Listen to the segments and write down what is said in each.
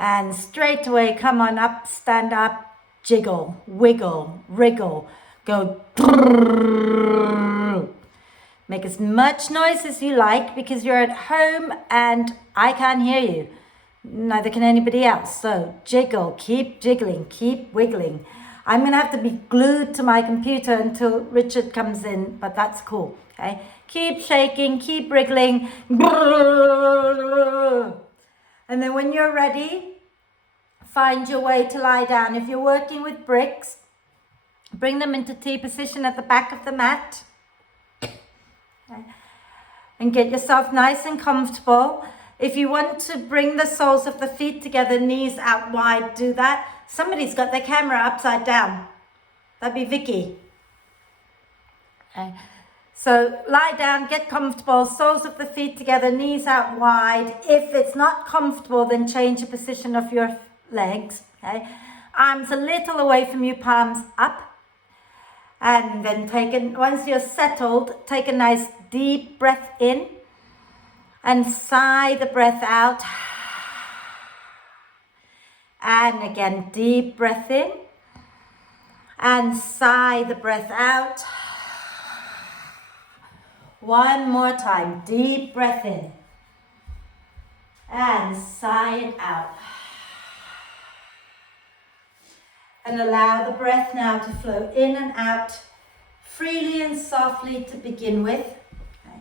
And straight away, come on up, stand up, jiggle, wiggle, wriggle, go. Make as much noise as you like because you're at home and I can't hear you. Neither can anybody else. So jiggle, keep jiggling, keep wiggling. I'm going to have to be glued to my computer until Richard comes in, but that's cool. Okay, keep shaking, keep wriggling. And then when you're ready, find your way to lie down. If you're working with bricks, bring them into T position at the back of the mat. Okay. And get yourself nice and comfortable. If you want to bring the soles of the feet together, knees out wide, do that. Somebody's got their camera upside down. That'd be Vicky. Okay. So lie down, get comfortable, soles of the feet together, knees out wide. If it's not comfortable, then change the position of your legs. Okay. Arms a little away from you, palms up. And then once you're settled, take a nice deep breath in and sigh the breath out. And again, deep breath in and sigh the breath out. One more time, deep breath in and sigh it out. And allow the breath now to flow in and out freely and softly to begin with. Okay.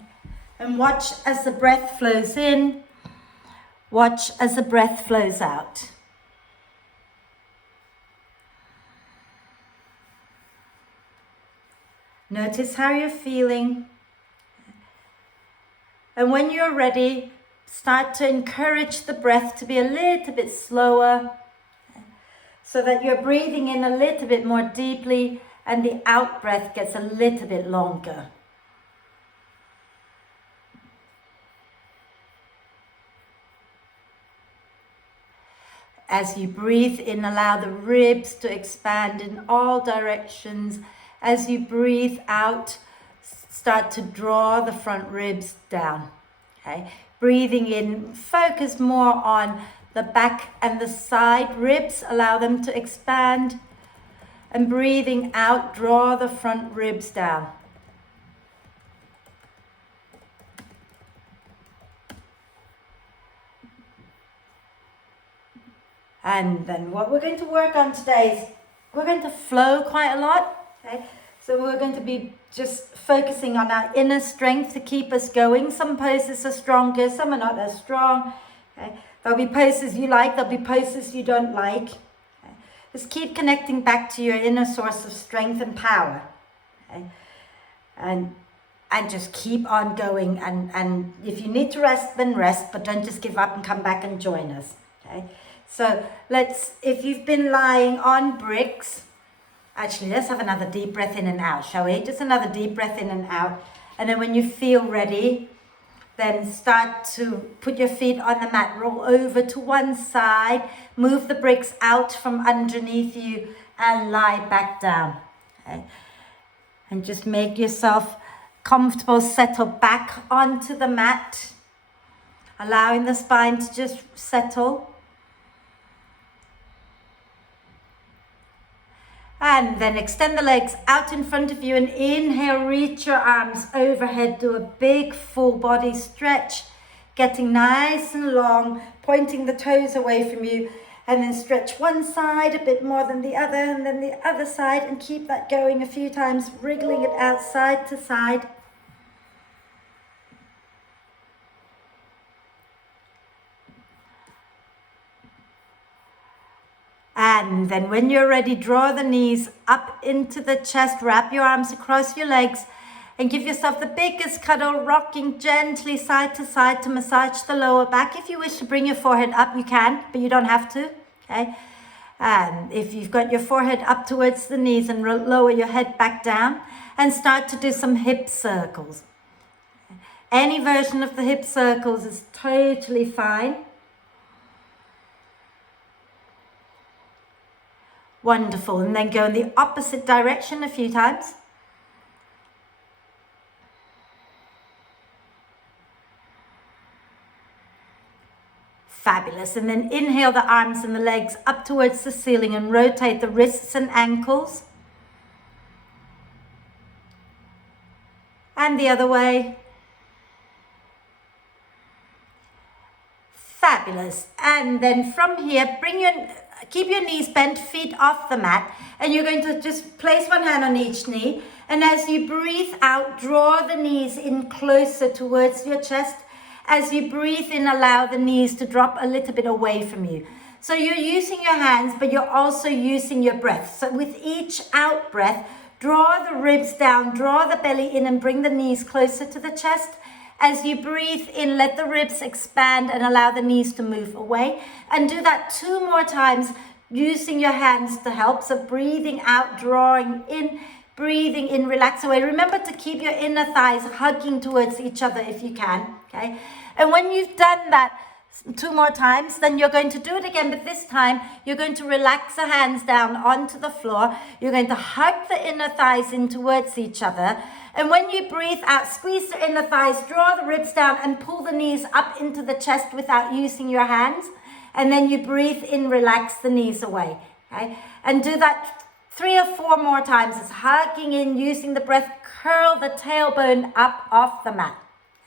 And watch as the breath flows in, watch as the breath flows out. Notice how you're feeling. And when you're ready, start to encourage the breath to be a little bit slower so that you're breathing in a little bit more deeply and the out breath gets a little bit longer. As you breathe in, allow the ribs to expand in all directions. As you breathe out, start to draw the front ribs down. Okay? Breathing in, focus more on the back and the side ribs, allow them to expand. And breathing out, draw the front ribs down. And then what we're going to work on today is we're going to flow quite a lot. Okay? So we're going to be just focusing on our inner strength to keep us going. Some poses are stronger, some are not as strong. Okay? There'll be poses you like, there'll be poses you don't like. Okay? Just keep connecting back to your inner source of strength and power. Okay? And just keep on going. And if you need to rest, then rest, but don't just give up and come back and join us. Okay? So if you've been lying on bricks, actually, let's have another deep breath in and out, shall we? Just another deep breath in and out. And then when you feel ready, then start to put your feet on the mat, roll over to one side, move the bricks out from underneath you and lie back down. Okay? And just make yourself comfortable, settle back onto the mat, allowing the spine to just settle. And then extend the legs out in front of you and inhale, reach your arms overhead, do a big full body stretch, getting nice and long, pointing the toes away from you, and then stretch one side a bit more than the other, and then the other side, and keep that going a few times, wriggling it out side to side. And then when you're ready, draw the knees up into the chest, wrap your arms across your legs and give yourself the biggest cuddle, rocking gently side to side to massage the lower back. If you wish to bring your forehead up, you can, but you don't have to, okay? And if you've got your forehead up towards the knees and lower your head back down and start to do some hip circles. Any version of the hip circles is totally fine. Wonderful. And then go in the opposite direction a few times. Fabulous. And then inhale the arms and the legs up towards the ceiling and rotate the wrists and ankles. And the other way. Fabulous. And then from here, keep your knees bent, feet off the mat. And you're going to just place one hand on each knee. And as you breathe out, draw the knees in closer towards your chest. As you breathe in, allow the knees to drop a little bit away from you. So you're using your hands, but you're also using your breath. So with each out breath, draw the ribs down, draw the belly in, and bring the knees closer to the chest. As you breathe in, let the ribs expand and allow the knees to move away. And do that 2 more times, using your hands to help. So breathing out, drawing in, breathing in, relax away. Remember to keep your inner thighs hugging towards each other if you can, okay? And when you've done that 2 more times, then you're going to do it again, but this time you're going to relax the hands down onto the floor. You're going to hug the inner thighs in towards each other. And when you breathe out, squeeze the inner thighs, draw the ribs down and pull the knees up into the chest without using your hands. And then you breathe in, relax the knees away, okay? And do that 3 or 4 more times. It's hugging in, using the breath, curl the tailbone up off the mat,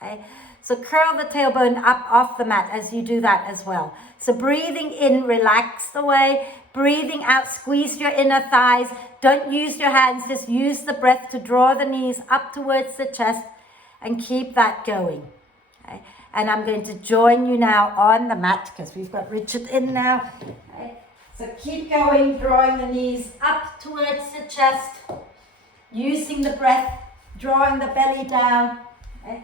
okay? So curl the tailbone up off the mat as you do that as well. So breathing in, relax the way. Breathing out, squeeze your inner thighs. Don't use your hands, just use the breath to draw the knees up towards the chest and keep that going. Okay? And I'm going to join you now on the mat because we've got Richard in now. Okay? So keep going, drawing the knees up towards the chest, using the breath, drawing the belly down. Okay?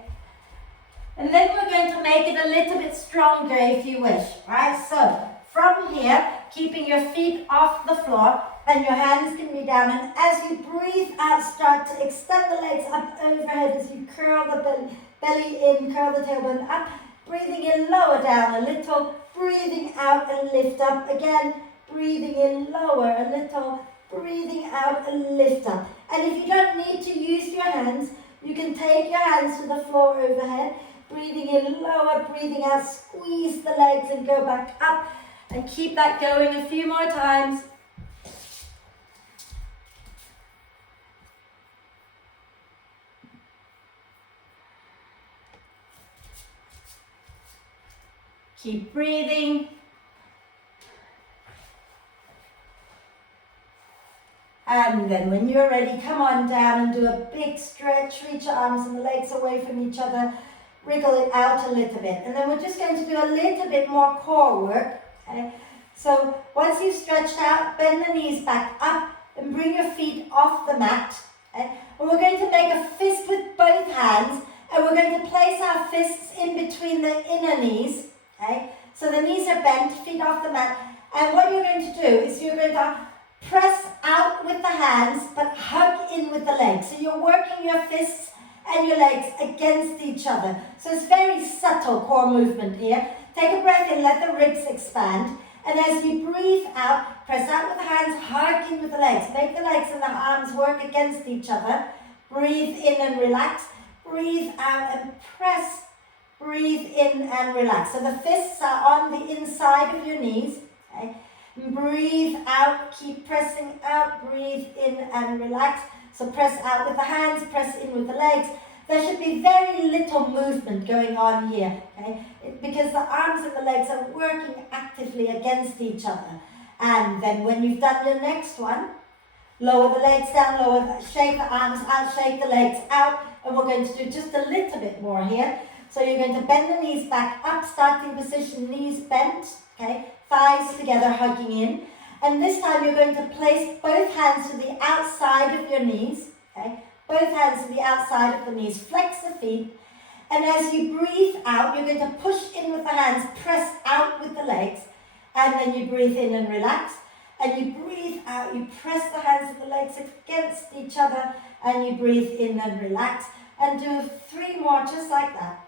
And then we're going to make it a little bit stronger if you wish, right? So from here, keeping your feet off the floor, and your hands can be down. And as you breathe out, start to extend the legs up overhead as you curl the belly in, curl the tailbone up. Breathing in, lower down a little. Breathing out and lift up again. Breathing in, lower a little. Breathing out and lift up. And if you don't need to use your hands, you can take your hands to the floor overhead. Breathing in, lower, breathing out, squeeze the legs and go back up. And keep that going a few more times. Keep breathing. And then when you're ready, come on down and do a big stretch. Reach your arms and the legs away from each other. Wriggle it out a little bit. And then we're just going to do a little bit more core work. Okay? So once you've stretched out, bend the knees back up and bring your feet off the mat. Okay? And we're going to make a fist with both hands, and we're going to place our fists in between the inner knees. Okay? So the knees are bent, feet off the mat. And what you're going to do is you're going to press out with the hands, but hug in with the legs. So you're working your fists and your legs against each other. So it's very subtle core movement here. Take a breath in, let the ribs expand. And as you breathe out, press out with the hands, hug in with the legs. Make the legs and the arms work against each other. Breathe in and relax. Breathe out and press. Breathe in and relax. So the fists are on the inside of your knees. Okay? Breathe out, keep pressing out. Breathe in and relax. So press out with the hands, press in with the legs. There should be very little movement going on here, okay? Because the arms and the legs are working actively against each other. And then when you've done your next one, lower the legs down, shake the arms out, shake the legs out. And we're going to do just a little bit more here. So you're going to bend the knees back up, starting position, knees bent, okay? Thighs together, hugging in. And this time you're going to place both hands to the outside of your knees, okay? Both hands to the outside of the knees. Flex the feet. And as you breathe out, you're going to push in with the hands, press out with the legs. And then you breathe in and relax. And you breathe out, you press the hands and the legs against each other. And you breathe in and relax. And do 3 more just like that.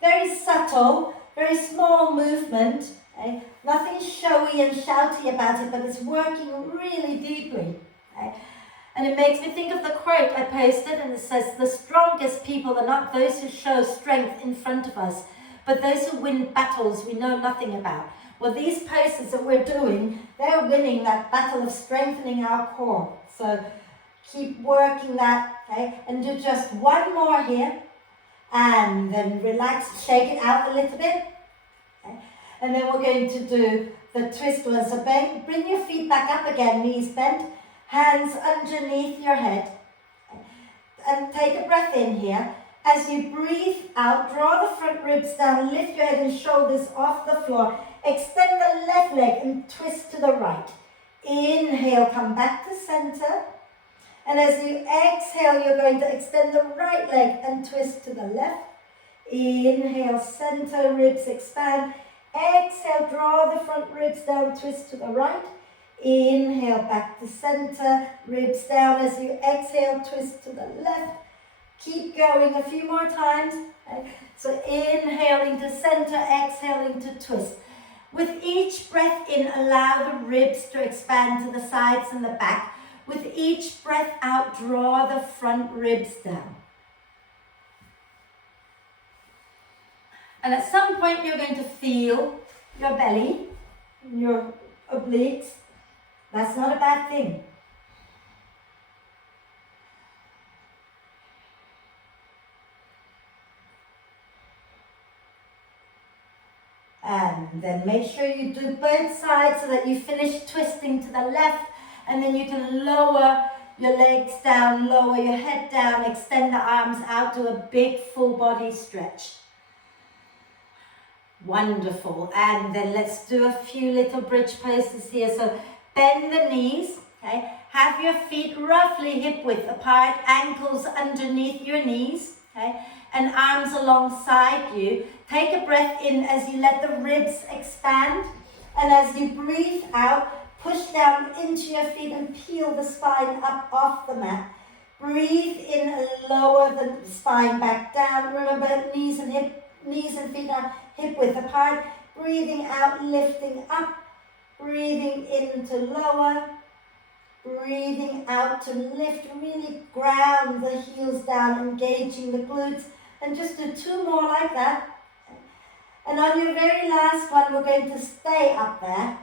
Very subtle, very small movement. Okay? Nothing showy and shouty about it, but it's working really deeply. Okay? And it makes me think of the quote I posted, and it says, "The strongest people are not those who show strength in front of us, but those who win battles we know nothing about. Well, these poses that we're doing, they're winning that battle of strengthening our core. So keep working that, okay? And do just one more here. And then relax, shake it out a little bit. Okay? And then we're going to do the twist one. So bring your feet back up again, knees bent, hands underneath your head. Okay? And take a breath in here. As you breathe out, draw the front ribs down, lift your head and shoulders off the floor. Extend the left leg and twist to the right. Inhale, come back to center. And as you exhale, you're going to extend the right leg and twist to the left. Inhale, center, ribs expand. Exhale, draw the front ribs down, twist to the right. Inhale, back to center, ribs down. As you exhale, twist to the left. Keep going a few more times. Okay? So inhaling to center, exhaling to twist. With each breath in, allow the ribs to expand to the sides and the back. With each breath out, draw the front ribs down. And at some point, you're going to feel your belly, your obliques. That's not a bad thing. And then make sure you do both sides so that you finish twisting to the left, and then you can lower your legs down, lower your head down, extend the arms out to a big full body stretch. Wonderful. And then let's do a few little bridge poses here. So bend the knees, okay? Have your feet roughly hip width apart, ankles underneath your knees, okay? And arms alongside you. Take a breath in as you let the ribs expand. And as you breathe out, push down into your feet and peel the spine up off the mat. Breathe in and lower the spine back down. Remember, knees and feet are hip width apart. Breathing out, lifting up. Breathing in to lower. Breathing out to lift. Really ground the heels down, engaging the glutes. And just do two more like that. And on your very last one, we're going to stay up there.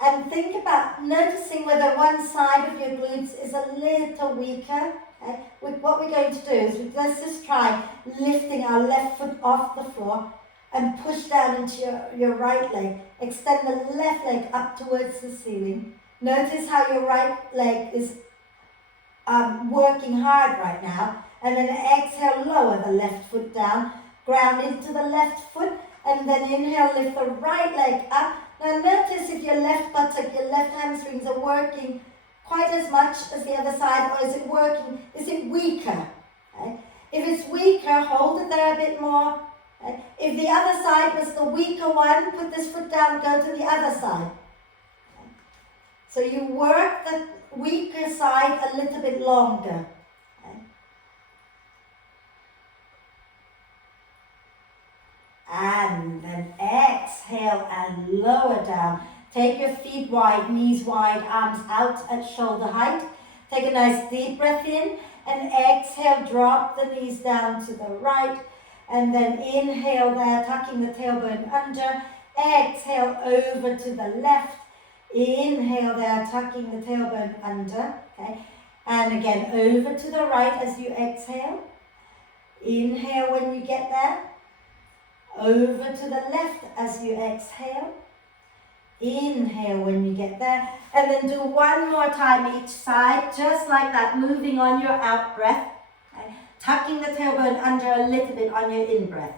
And think about noticing whether one side of your glutes is a little weaker. Okay? What we're going to do is, let's just try lifting our left foot off the floor and push down into your right leg. Extend the left leg up towards the ceiling. Notice how your right leg is working hard right now. And then exhale, lower the left foot down. Ground into the left foot. And then inhale, lift the right leg up. Now notice if your left buttock, your left hamstrings are working quite as much as the other side, or is it working, is it weaker? Okay? If it's weaker, hold it there a bit more. Okay? If the other side was the weaker one, put this foot down, go to the other side. Okay? So you work the weaker side a little bit longer. Okay? And then exhale and lower down. Take your feet wide, knees wide, arms out at shoulder height. Take a nice deep breath in and exhale, drop the knees down to the right. And then inhale there, tucking the tailbone under. Exhale over to the left. Inhale there, tucking the tailbone under. Okay. And again, over to the right as you exhale. Inhale when you get there. Over to the left as you exhale. Inhale when you get there. And then do one more time each side, just like that, moving on your out breath. Okay. Tucking the tailbone under a little bit on your in breath.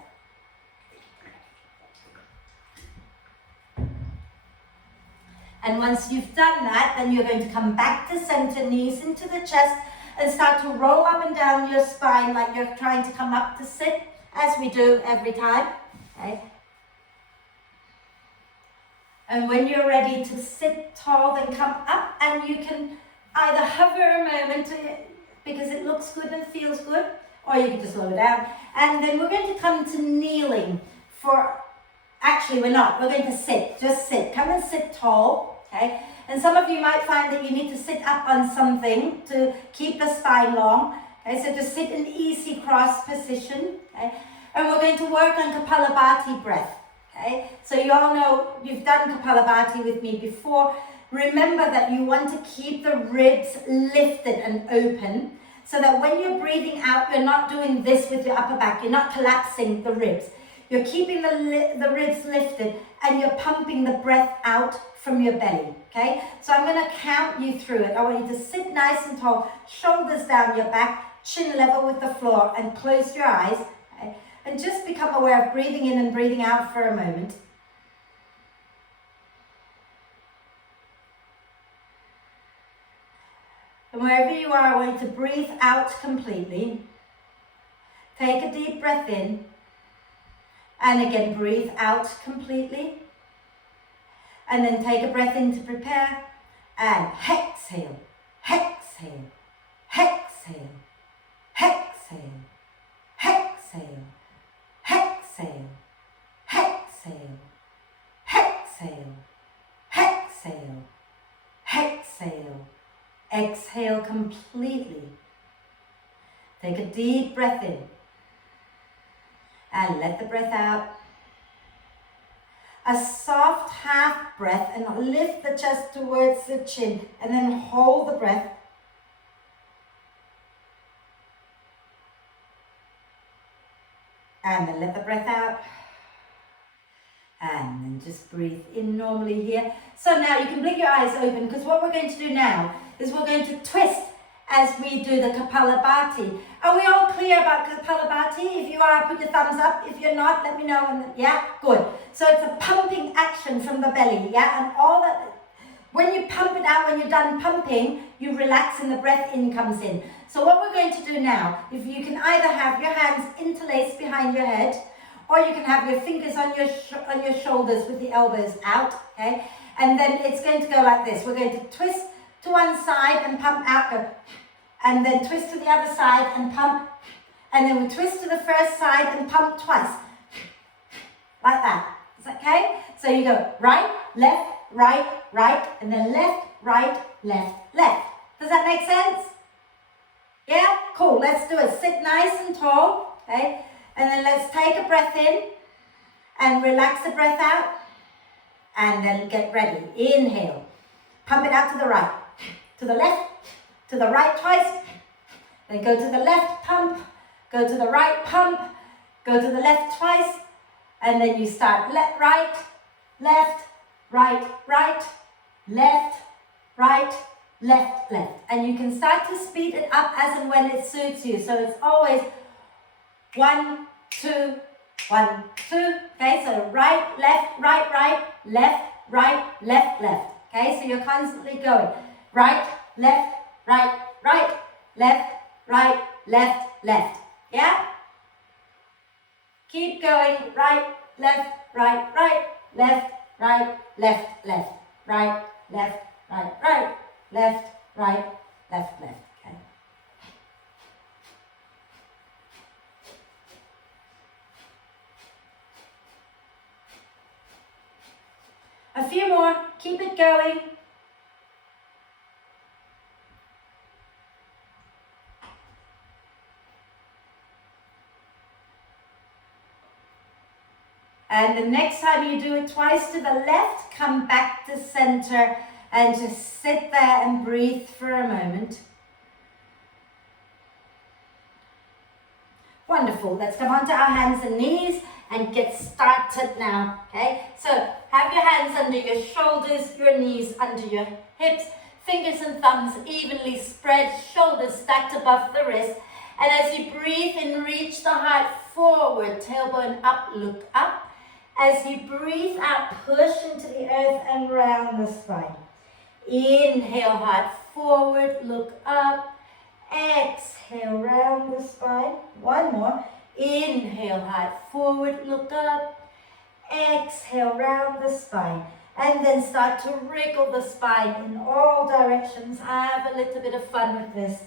And once you've done that, then you're going to come back to center, knees into the chest, and start to roll up and down your spine like you're trying to come up to sit, as we do every time. Okay. And when you're ready to sit tall, then come up, and you can either hover a moment because it looks good and feels good, or you can just slow it down. And then we're going to come to kneeling for, actually we're not, we're going to sit, just sit. Come and sit tall, okay? And some of you might find that you need to sit up on something to keep the spine long. Okay, so just sit in easy cross position, okay? And we're going to work on Kapalabhati breath. Okay, so you all know you've done Kapalabhati with me before. Remember that you want to keep the ribs lifted and open so that when you're breathing out, you're not doing this with your upper back. You're not collapsing the ribs. You're keeping the ribs lifted and you're pumping the breath out from your belly. Okay, so I'm going to count you through it. I want you to sit nice and tall, shoulders down your back, chin level with the floor, and close your eyes. Okay? And just become aware of breathing in and breathing out for a moment. And wherever you are, I want you to breathe out completely. Take a deep breath in. And again, breathe out completely. And then take a breath in to prepare. And exhale, exhale, exhale, exhale, exhale, exhale, exhale, exhale, exhale, exhale. Exhale completely. Take a deep breath in. And let the breath out. A soft half breath and lift the chest towards the chin and then hold the breath. And then let the breath out. And then just breathe in normally here. So now you can blink your eyes open because what we're going to do now is we're going to twist as we do the Kapalabhati. Are we all clear about Kapalabhati? If you are, put your thumbs up. If you're not, let me know. And yeah, good. So it's a pumping action from the belly, yeah? And all that, when you pump it out, when you're done pumping, you relax and the breath in comes in. So what we're going to do now, if you can either have your hands interlaced behind your head, or you can have your fingers on your shoulders with the elbows out, okay? And then it's going to go like this. We're going to twist to one side and pump out, go, and then twist to the other side and pump, and then we twist to the first side and pump twice, like that. Is that okay? So you go right, left, right, and then left, right, left, left. Does that make sense? Yeah? Cool. Let's do it. Sit nice and tall, okay? And then let's take a breath in and relax the breath out, and then get ready. Inhale. Pump it out to the right. To the left, to the right twice, then go to the left, pump, go to the right, pump, go to the left twice, and then you start right, left, right, right, left, right, left, left. And you can start to speed it up as and when it suits you. So it's always 1, 2, 1, 2. Okay, so right, left, left, left, left. Okay, so you're constantly going. Right, left, right, left, left. Yeah? Keep going. Right, left, left, left, right, left, right, left. Okay. A few more. Keep it going. And the next time you do it twice to the left, come back to center and just sit there and breathe for a moment. Wonderful. Let's come onto our hands and knees and get started now. Okay, so have your hands under your shoulders, your knees under your hips, fingers and thumbs evenly spread, shoulders stacked above the wrist. And as you breathe in, reach the heart forward, tailbone up, look up. As you breathe out, push into the earth and round the spine. Inhale, heart forward, look up. Exhale, round the spine. One more. Inhale, heart forward, look up. Exhale, round the spine. And then start to wriggle the spine in all directions. Have a little bit of fun with this.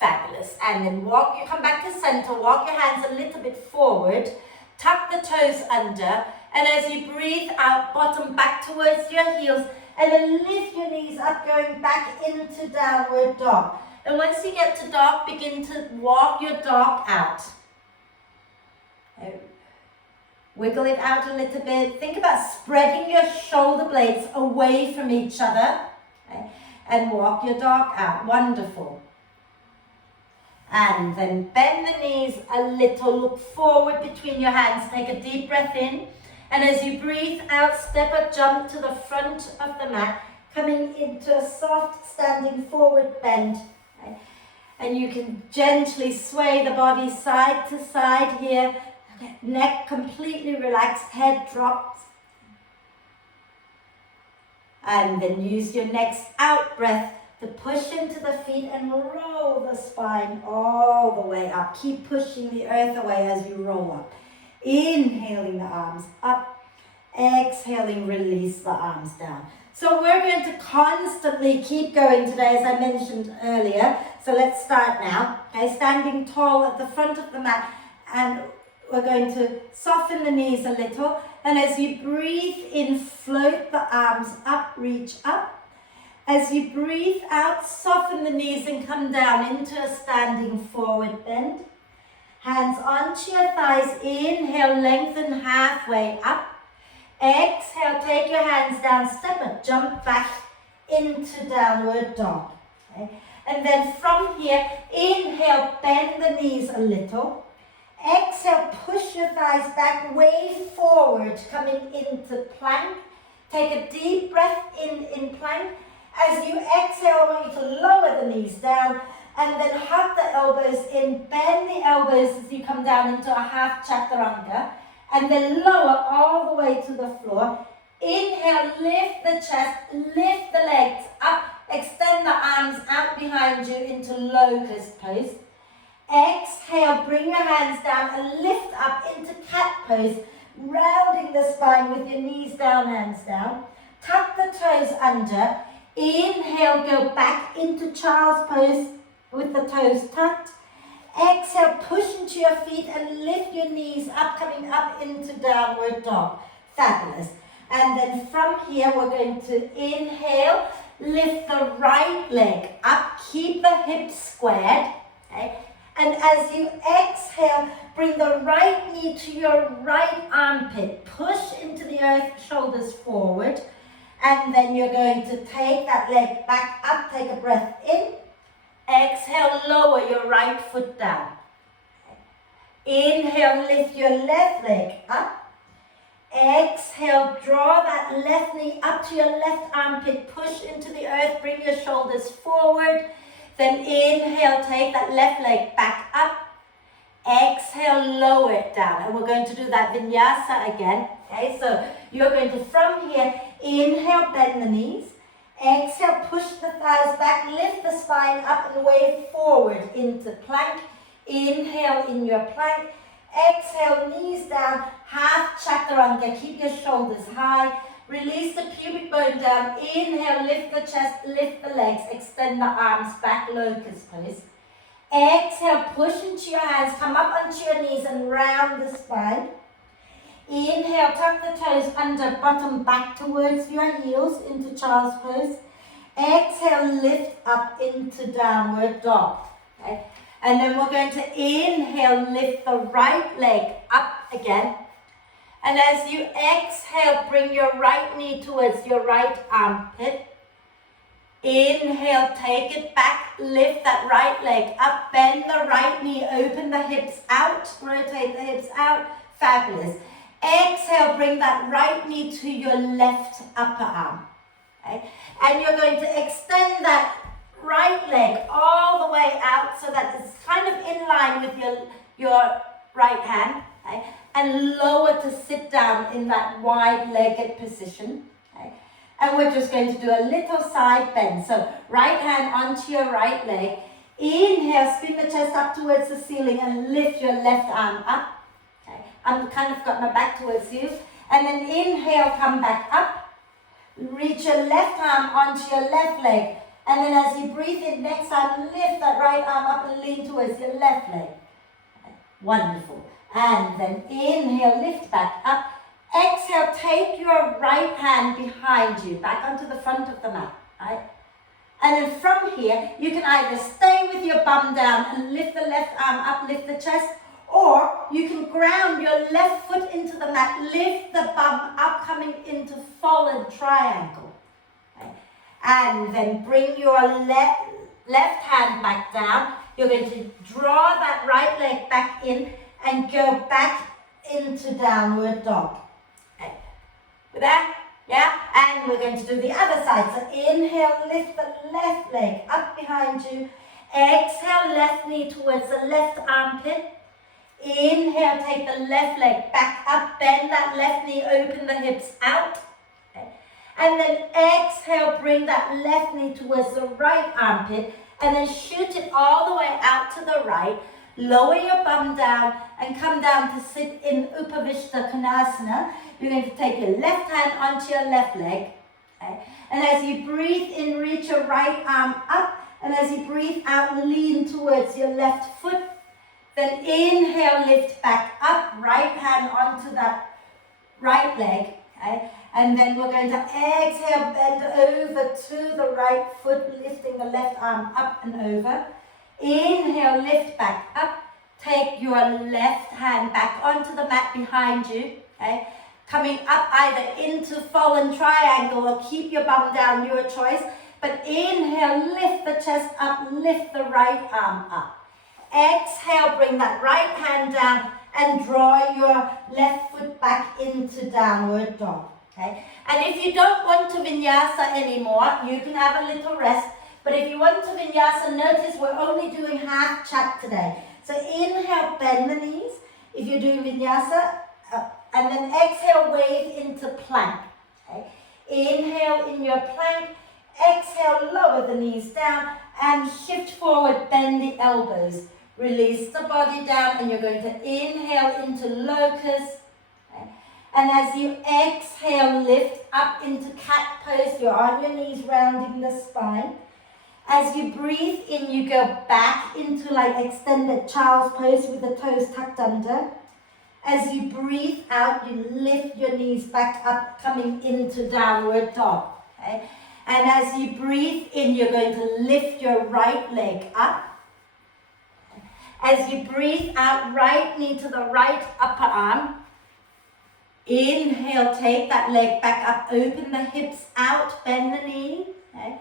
Fabulous. And then come back to center, walk your hands a little bit forward, tuck the toes under, and as you breathe out, bottom back towards your heels, And then lift your knees up, going back into downward dog. And once you get to dog, begin to walk your dog out. Wiggle it out a little bit. Think about spreading your shoulder blades away from each other. Okay? And walk your dog out. Wonderful. And then bend the knees a little. Look forward between your hands. Take a deep breath in. And as you breathe out, step or jump to the front of the mat, coming into a soft standing forward bend. Okay? And you can gently sway the body side to side here. Neck completely relaxed, head drops. And then use your next out breath to push into the feet and roll the spine all the way up. Keep pushing the earth away as you roll up. Inhaling the arms up, exhaling, release the arms down. So we're going to constantly keep going today, as I mentioned earlier. So let's start now. Okay, standing tall at the front of the mat, and we're going to soften the knees a little. And as you breathe in, float the arms up, reach up. As you breathe out, soften the knees and come down into a standing forward bend. Hands onto your thighs. Inhale, lengthen halfway up. Exhale, take your hands down, step or jump back into downward dog. Okay? And then from here, inhale, bend the knees a little. Exhale, push your thighs back, way forward, coming into plank. Take a deep breath in plank. As you exhale, I want you to lower the knees down and then hug the elbows in, bend the elbows as you come down into a half chaturanga, and then lower all the way to the floor. Inhale, lift the chest, lift the legs up, extend the arms out behind you into locust pose. Exhale, bring your hands down and lift up into cat pose, rounding the spine with your knees down, hands down. Tuck the toes under. Inhale, go back into child's pose with the toes tucked. Exhale, push into your feet and lift your knees up, coming up into downward dog. Fabulous. And then from here, we're going to inhale, lift the right leg up, keep the hips squared. Okay? And as you exhale, bring the right knee to your right armpit. Push into the earth, shoulders forward. And then you're going to take that leg back up, take a breath in. Exhale, lower your right foot down. Inhale, lift your left leg up. Exhale, draw that left knee up to your left armpit. Push into the earth, bring your shoulders forward. Then inhale, take that left leg back up. Exhale, lower it down. And we're going to do that vinyasa again. Okay, so you're going to, from here, inhale, bend the knees. Exhale, push the thighs back, lift the spine up and wave forward into plank. Inhale in your plank. Exhale, knees down, half chaturanga. Keep your shoulders high. Release the pubic bone down. Inhale, lift the chest, lift the legs, extend the arms back, locust pose. Exhale, push into your hands, come up onto your knees and round the spine. Inhale, tuck the toes under, bottom back towards your heels into child's pose. Exhale, lift up into downward dog. Okay? And then we're going to inhale, lift the right leg up again. And as you exhale, bring your right knee towards your right armpit. Inhale, take it back, lift that right leg up, bend the right knee, open the hips out, rotate the hips out. Fabulous. Exhale, bring that right knee to your left upper arm. Okay? And you're going to extend that right leg all the way out so that it's kind of in line with your right hand. Okay? And lower to sit down in that wide-legged position. Okay? And we're just going to do a little side bend. So right hand onto your right leg. Inhale, spin the chest up towards the ceiling and lift your left arm up. Okay? I'm kind of got my back towards you. And then inhale, come back up. Reach your left arm onto your left leg. And then as you breathe in, next time, lift that right arm up and lean towards your left leg. Okay? Wonderful. And then inhale, lift back up. Exhale, take your right hand behind you, back onto the front of the mat, right? And then from here, you can either stay with your bum down and lift the left arm up, lift the chest, or you can ground your left foot into the mat, lift the bum up, coming into fallen triangle. Okay? And then bring your left hand back down. You're going to draw that right leg back in and go back into downward dog. Okay. With that? Yeah, and we're going to do the other side. So inhale, lift the left leg up behind you. Exhale, left knee towards the left armpit. Inhale, take the left leg back up, bend that left knee, open the hips out. Okay. And then exhale, bring that left knee towards the right armpit, and then shoot it all the way out to the right. Lower your bum down and come down to sit in Upavishta Konasana. You're going to take your left hand onto your left leg. Okay? And as you breathe in, reach your right arm up. And as you breathe out, lean towards your left foot. Then inhale, lift back up, right hand onto that right leg. Okay? And then we're going to exhale, bend over to the right foot, lifting the left arm up and over. Inhale, lift back up. Take your left hand back onto the mat behind you. Okay? Coming up either into fallen triangle or keep your bum down, your choice. But inhale, lift the chest up, lift the right arm up. Exhale, bring that right hand down and draw your left foot back into downward dog. Okay? And if you don't want to vinyasa anymore, you can have a little rest. But if you want to vinyasa, notice we're only doing half chat today. So inhale, bend the knees. If you're doing vinyasa, and then exhale, wave into plank. Okay? Inhale in your plank. Exhale, lower the knees down and shift forward, bend the elbows. Release the body down, and you're going to inhale into locust. Okay? And as you exhale, lift up into cat pose. You're on your knees, rounding the spine. As you breathe in, you go back into like extended child's pose with the toes tucked under. As you breathe out, you lift your knees back up, coming into downward dog. Okay? And as you breathe in, you're going to lift your right leg up. As you breathe out, right knee to the right upper arm. Inhale, take that leg back up, open the hips out, bend the knee. Okay?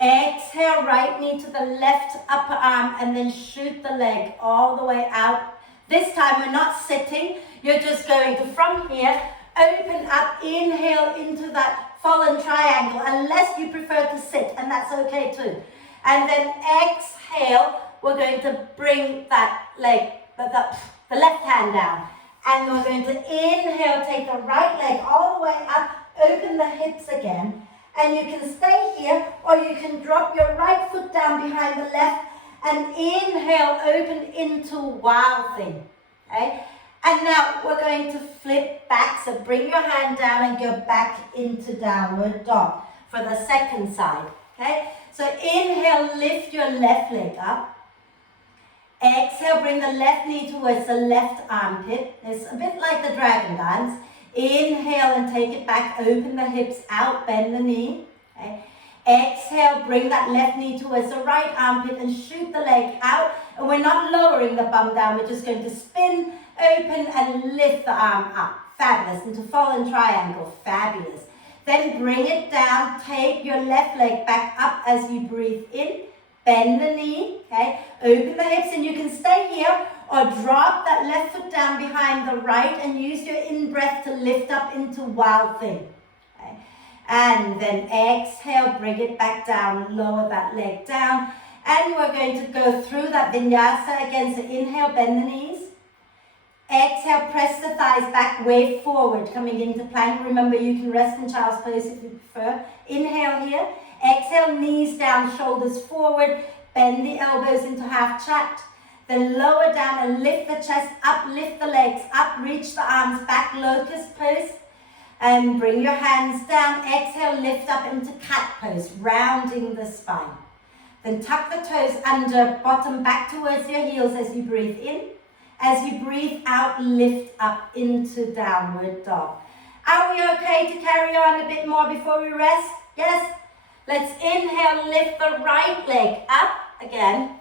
Exhale, right knee to the left upper arm, and then shoot the leg all the way out. This time we're not sitting, you're just going to, from here, open up, inhale into that fallen triangle, unless you prefer to sit, and that's okay too. And then exhale, we're going to bring that leg, the left hand down. And we're going to inhale, take the right leg all the way up, open the hips again. And you can stay here, or you can drop your right foot down behind the left and inhale, open into wild thing. Okay? And now we're going to flip back. So bring your hand down and go back into downward dog for the second side. Okay? So inhale, lift your left leg up. Exhale, bring the left knee towards the left armpit. It's a bit like the dragon dance. Inhale and take it back, open the hips out, bend the knee. Okay. Exhale, bring that left knee towards the right armpit and shoot the leg out. And we're not lowering the bum down, we're just going to spin, open and lift the arm up. Fabulous, into fallen triangle, fabulous. Then bring it down, take your left leg back up as you breathe in. Bend the knee, okay? Open the hips, and you can stay here or drop that left foot down behind the right and use your in-breath to lift up into wild thing. Okay? And then exhale, bring it back down, lower that leg down. And we're going to go through that vinyasa again. So inhale, bend the knees. Exhale, press the thighs back, wave forward, coming into plank. Remember, you can rest in child's pose if you prefer. Inhale here. Exhale, knees down, shoulders forward, bend the elbows into half chat. Then lower down and lift the chest up, lift the legs up, reach the arms back, locust pose. And bring your hands down. Exhale, lift up into cat pose, rounding the spine. Then tuck the toes under, bottom back towards your heels as you breathe in. As you breathe out, lift up into downward dog. Are we okay to carry on a bit more before we rest? Yes? Let's inhale, lift the right leg up again.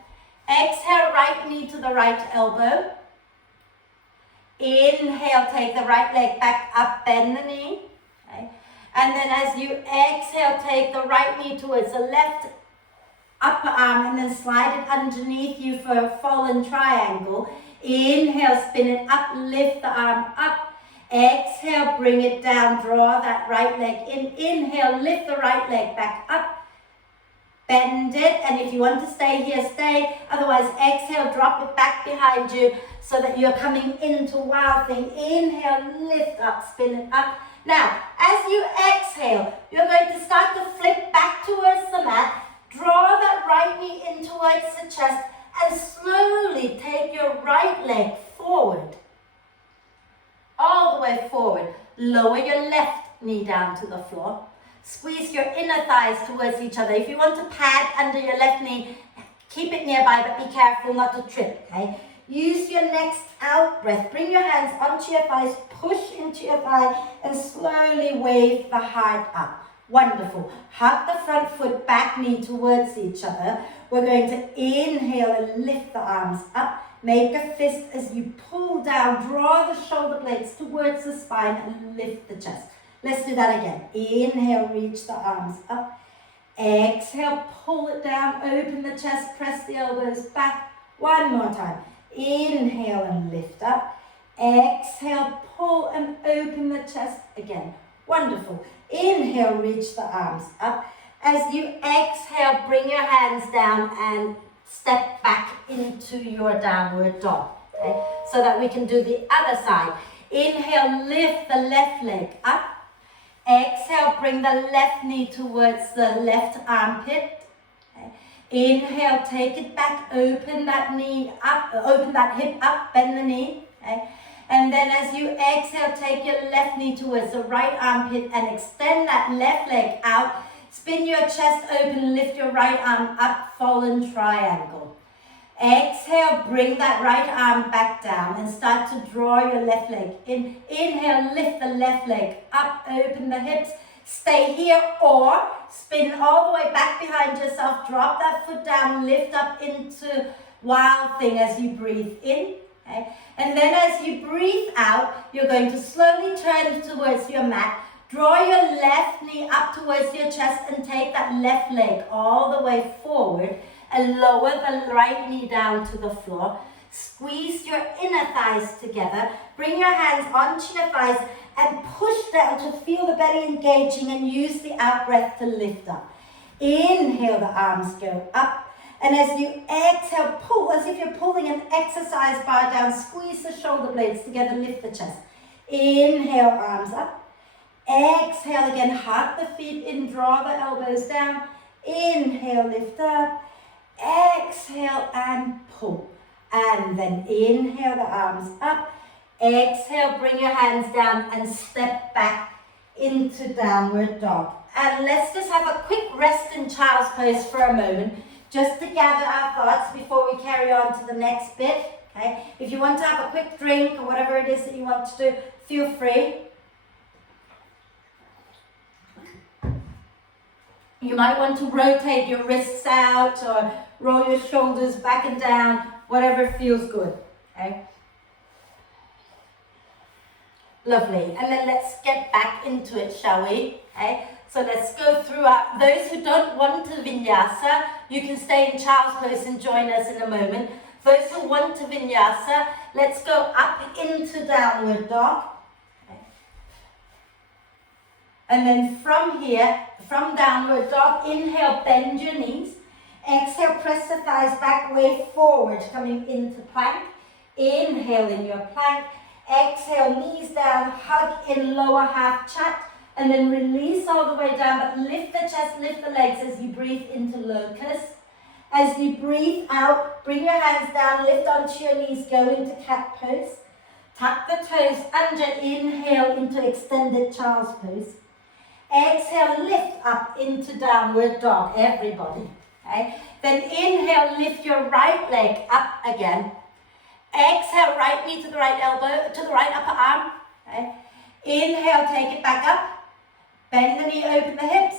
Exhale, right knee to the right elbow. Inhale, take the right leg back up, bend the knee. Okay. And then as you exhale, take the right knee towards the left upper arm and then slide it underneath you for a fallen triangle. Inhale, spin it up, lift the arm up. Exhale, bring it down, draw that right leg in. Inhale, lift the right leg back up. Bend it, and if you want to stay here, stay. Otherwise, exhale, drop it back behind you so that you're coming into wild thing. Inhale, lift up, spin it up. Now, as you exhale, you're going to start to flip back towards the mat. Draw that right knee in towards the chest and slowly take your right leg forward. All the way forward. Lower your left knee down to the floor. Squeeze your inner thighs towards each other. If you want to pad under your left knee, keep it nearby, but be careful not to trip, okay? Use your next out breath. Bring your hands onto your thighs, push into your thigh, and slowly wave the heart up. Wonderful. Hug the front foot, back knee towards each other. We're going to inhale and lift the arms up. Make a fist as you pull down, draw the shoulder blades towards the spine and lift the chest. Let's do that again. Inhale, reach the arms up. Exhale, pull it down, open the chest, press the elbows back. One more time. Inhale and lift up. Exhale, pull and open the chest again. Wonderful. Inhale, reach the arms up. As you exhale, bring your hands down and step back into your downward dog, okay? So that we can do the other side. Inhale, lift the left leg up. Exhale, bring the left knee towards the left armpit. Okay? Inhale, take it back, open that knee up, open that hip up, bend the knee. Okay? And then as you exhale, take your left knee towards the right armpit and extend that left leg out. Spin your chest open, lift your right arm up, fallen triangle. Exhale, bring that right arm back down and start to draw your left leg in. Inhale, lift the left leg up, open the hips. Stay here or spin all the way back behind yourself. Drop that foot down, lift up into wild thing as you breathe in. Okay? And then as you breathe out, you're going to slowly turn towards your mat. Draw your left knee up towards your chest and take that left leg all the way forward and lower the right knee down to the floor. Squeeze your inner thighs together. Bring your hands onto your thighs and push down to feel the belly engaging and use the out breath to lift up. Inhale, the arms go up. And as you exhale, pull as if you're pulling an exercise bar down. Squeeze the shoulder blades together, lift the chest. Inhale, arms up. Exhale again, hug the feet in, draw the elbows down. Inhale, lift up. Exhale and pull. And then inhale, the arms up. Exhale, bring your hands down and step back into downward dog. And let's just have a quick rest in child's pose for a moment, just to gather our thoughts before we carry on to the next bit. Okay? If you want to have a quick drink or whatever it is that you want to do, feel free. You might want to rotate your wrists out or roll your shoulders back and down, whatever feels good. Okay? Lovely. And then let's get back into it, shall we? Okay? So let's go through our, those who don't want to vinyasa, you can stay in child's pose and join us in a moment. Those who want to vinyasa, let's go up into downward dog. Okay. And then from here, from downward dog, inhale, bend your knees. Exhale, press the thighs back, way forward, coming into plank. Inhale in your plank. Exhale, knees down, hug in lower half chat. And then release all the way down, but lift the chest, lift the legs as you breathe into locust. As you breathe out, bring your hands down, lift onto your knees, go into cat pose. Tuck the toes under, inhale into extended child's pose. Exhale, lift up into downward dog, everybody. Okay? Then inhale, lift your right leg up again. Exhale, right knee to the right elbow, to the right upper arm. Okay? Inhale, take it back up. Bend the knee, open the hips.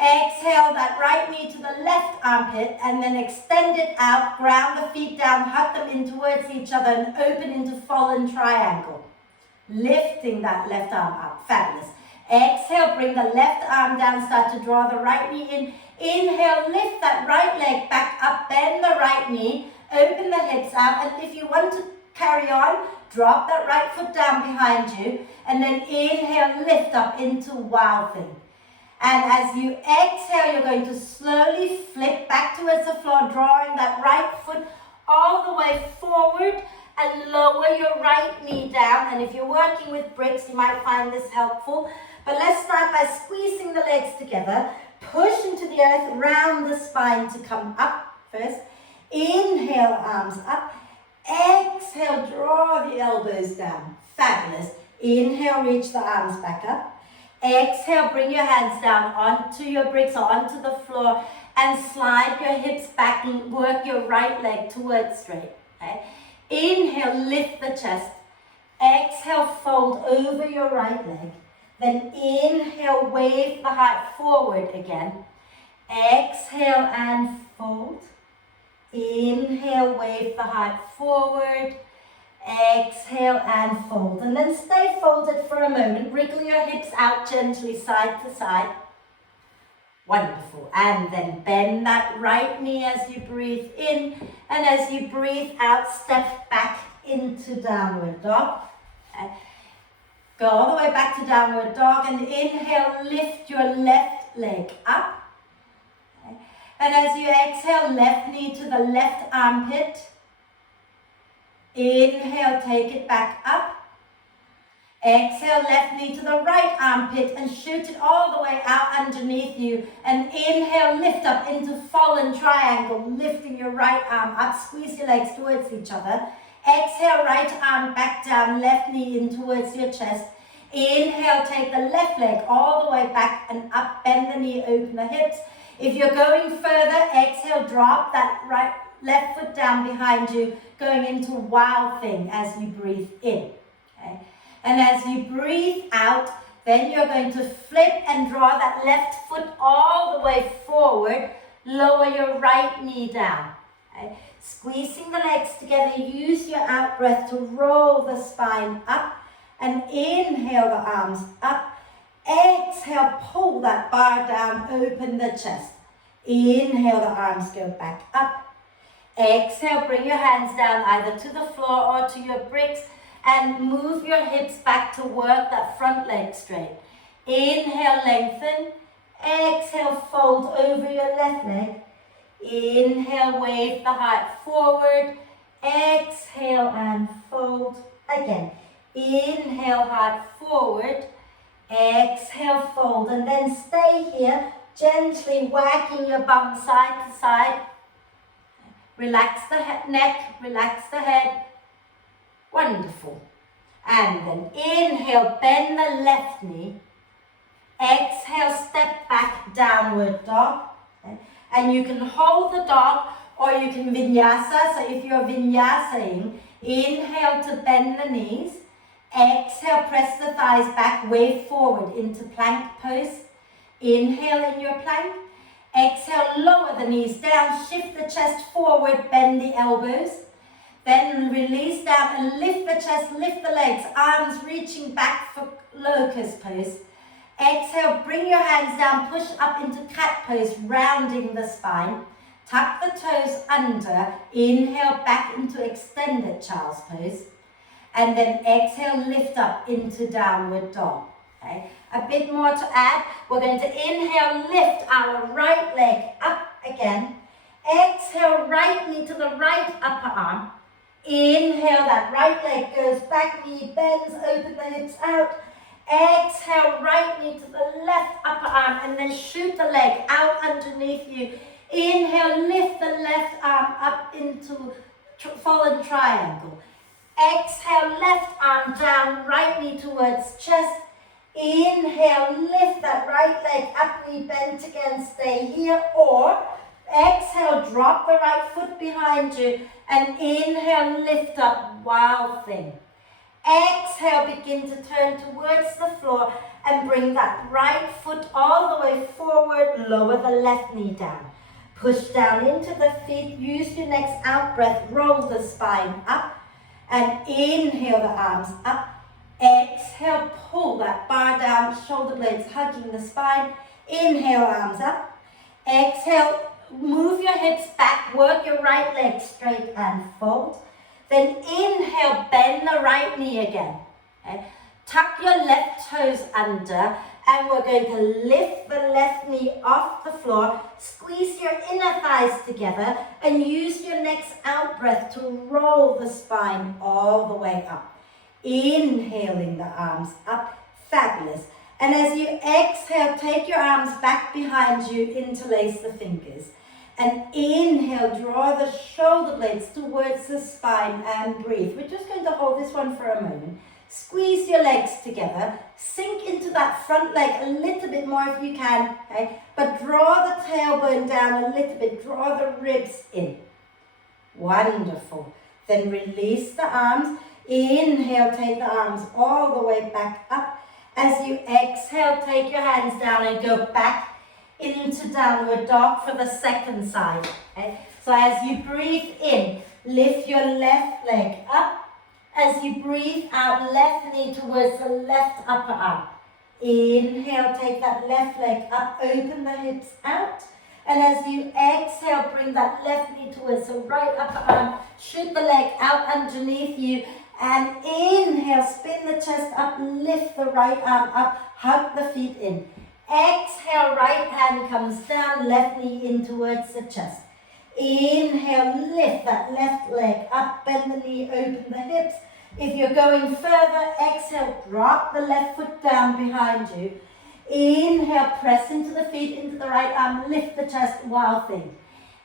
Exhale that right knee to the left armpit and then extend it out, ground the feet down, hug them in towards each other and open into fallen triangle. Lifting that left arm up, fabulous. Exhale, bring the left arm down, start to draw the right knee in. Inhale, lift that right leg back up, bend the right knee, open the hips out, and if you want to carry on, drop that right foot down behind you, and then inhale, lift up into wow thing. And as you exhale, you're going to slowly flip back towards the floor, drawing that right foot all the way forward and lower your right knee down. And if you're working with bricks, you might find this helpful. But let's start by squeezing the legs together. Push into the earth, round the spine to come up first. Inhale, arms up. Exhale, draw the elbows down. Fabulous. Inhale, reach the arms back up. Exhale, bring your hands down onto your bricks or onto the floor and slide your hips back and work your right leg towards straight. Okay? Inhale, lift the chest. Exhale, fold over your right leg. Then inhale, wave the heart forward again. Exhale and fold. Inhale, wave the heart forward. Exhale and fold. And then stay folded for a moment. Wriggle your hips out gently side to side. Wonderful. And then bend that right knee as you breathe in. And as you breathe out, step back into downward dog. Go all the way back to downward dog. And inhale, lift your left leg up. And as you exhale, left knee to the left armpit. Inhale, take it back up. Exhale, left knee to the right armpit and shoot it all the way out underneath you. And inhale, lift up into fallen triangle, lifting your right arm up. Squeeze your legs towards each other. Exhale, right arm back down, left knee in towards your chest. Inhale, take the left leg all the way back and up, bend the knee, open the hips. If you're going further, exhale, drop that left foot down behind you, going into wow thing as you breathe in. Okay? And as you breathe out, then you're going to flip and draw that left foot all the way forward, lower your right knee down. Okay? Squeezing the legs together, use your out breath to roll the spine up and inhale the arms up. Exhale, pull that bar down, open the chest. Inhale, the arms go back up. Exhale, bring your hands down either to the floor or to your bricks and move your hips back to work that front leg straight. Inhale, lengthen. Exhale, fold over your left leg. Inhale, wave the heart forward. Exhale and fold. Again. Inhale, heart forward. Exhale, fold. And then stay here, gently whacking your bum side to side. Relax the neck, relax the head. Wonderful. And then inhale, bend the left knee. Exhale, step back, downward dog. And you can hold the dog or you can vinyasa. So if you're vinyasaing, inhale to bend the knees. Exhale, press the thighs back, wave forward into plank pose. Inhale in your plank. Exhale, lower the knees down, shift the chest forward, bend the elbows. Then release down and lift the chest, lift the legs, arms reaching back for locust pose. Exhale, bring your hands down, push up into cat pose, rounding the spine. Tuck the toes under, inhale back into extended child's pose. And then exhale, lift up into downward dog. Okay. A bit more to add. We're going to inhale, lift our right leg up again. Exhale, right knee to the right upper arm. Inhale, that right leg goes back, knee bends, open the hips out. Exhale, right knee to the left upper arm and then shoot the leg out underneath you. Inhale, lift the left arm up into fallen triangle. Exhale, left arm down, right knee towards chest. Inhale, lift that right leg up, knee bent again, stay here. Or exhale, drop the right foot behind you and inhale, lift up, wow thing. Exhale, begin to turn towards the floor and bring that right foot all the way forward. Lower the left knee down. Push down into the feet. Use your next out breath. Roll the spine up and inhale the arms up. Exhale, pull that bar down, shoulder blades hugging the spine. Inhale, arms up. Exhale, move your hips back, work your right leg straight and fold. Then inhale, bend the right knee again. Okay? Tuck your left toes under and we're going to lift the left knee off the floor. Squeeze your inner thighs together and use your next out breath to roll the spine all the way up. Inhaling the arms up. Fabulous. And as you exhale, take your arms back behind you, interlace the fingers. And inhale, draw the shoulder blades towards the spine and breathe. We're just going to hold this one for a moment. Squeeze your legs together. Sink into that front leg a little bit more if you can. Okay? But draw the tailbone down a little bit. Draw the ribs in. Wonderful. Then release the arms. Inhale, take the arms all the way back up. As you exhale, take your hands down and go back into downward dog for the second side. Okay? So as you breathe in, lift your left leg up. As you breathe out, left knee towards the left upper arm. Inhale, take that left leg up, open the hips out. And as you exhale, bring that left knee towards the right upper arm. Shoot the leg out underneath you. And inhale, spin the chest up, lift the right arm up, hug the feet in. Exhale, right hand comes down, left knee in towards the chest. Inhale, lift that left leg up, bend the knee, open the hips. If you're going further, exhale, drop the left foot down behind you. Inhale, press into the feet, into the right arm, lift the chest, wild thing.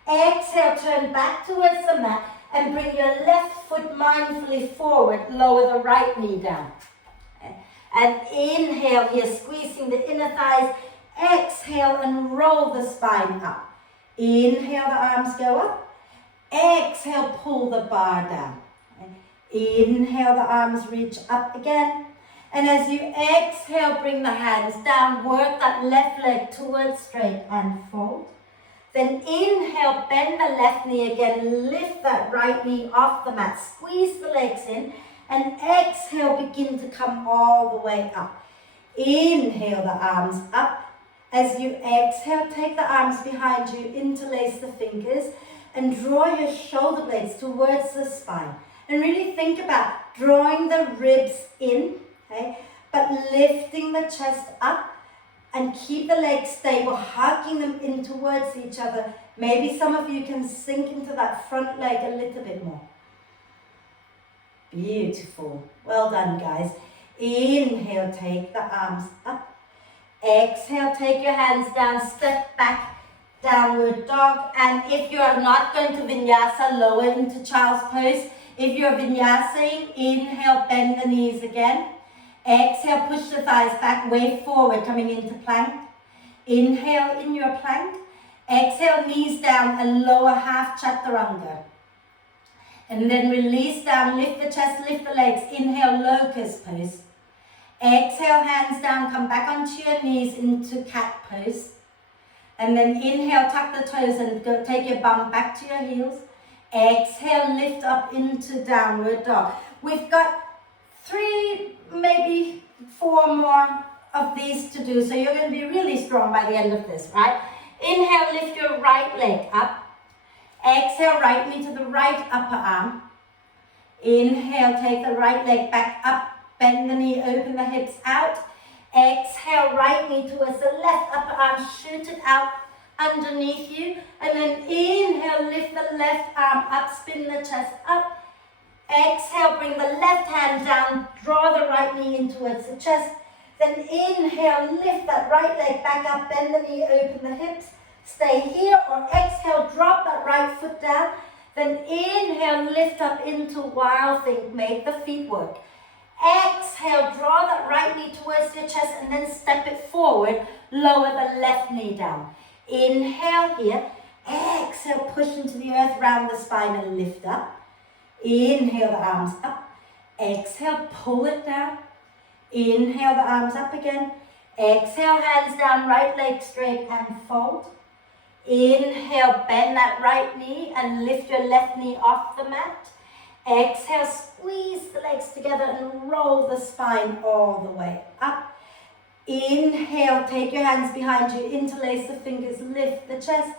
Exhale, turn back towards the mat and bring your left foot mindfully forward, lower the right knee down. And inhale here, squeezing the inner thighs. Exhale and roll the spine up. Inhale, the arms go up. Exhale, pull the bar down. Inhale, the arms reach up again. And as you exhale, bring the hands down. Work that left leg towards straight and fold. Then inhale, bend the left knee again. Lift that right knee off the mat. Squeeze the legs in. And exhale, begin to come all the way up. Inhale, the arms up. As you exhale, take the arms behind you, interlace the fingers, and draw your shoulder blades towards the spine. And really think about drawing the ribs in, okay, but lifting the chest up and keep the legs stable, hugging them in towards each other. Maybe some of you can sink into that front leg a little bit more. Beautiful. Well done, guys. Inhale, take the arms up. Exhale, take your hands down, step back, downward dog. And if you are not going to vinyasa, lower into child's pose. If you're vinyasing, inhale, bend the knees again. Exhale, push the thighs back, way forward, coming into plank. Inhale in your plank. Exhale, knees down and lower half chaturanga. And then release down, lift the chest, lift the legs. Inhale, locust pose. Exhale, hands down, come back onto your knees into cat pose. And then inhale, tuck the toes and go, take your bum back to your heels. Exhale, lift up into downward dog. We've got 3, maybe 4 more of these to do. So you're going to be really strong by the end of this, right? Inhale, lift your right leg up. Exhale, right knee to the right upper arm. Inhale, take the right leg back up. Bend the knee, open the hips out. Exhale, right knee towards the left upper arm. Shoot it out underneath you. And then inhale, lift the left arm up. Spin the chest up. Exhale, bring the left hand down. Draw the right knee in towards the chest. Then inhale, lift that right leg back up. Bend the knee, open the hips. Stay here, or exhale, drop that right foot down. Then inhale, lift up into wild thing. Make the feet work. Exhale, draw that right knee towards your chest and then step it forward. Lower the left knee down. Inhale here. Exhale, push into the earth, round the spine and lift up. Inhale, the arms up. Exhale, pull it down. Inhale, the arms up again. Exhale, hands down, right leg straight and fold. Inhale, bend that right knee and lift your left knee off the mat. Exhale, squeeze the legs together and roll the spine all the way up. Inhale, take your hands behind you, interlace the fingers, lift the chest.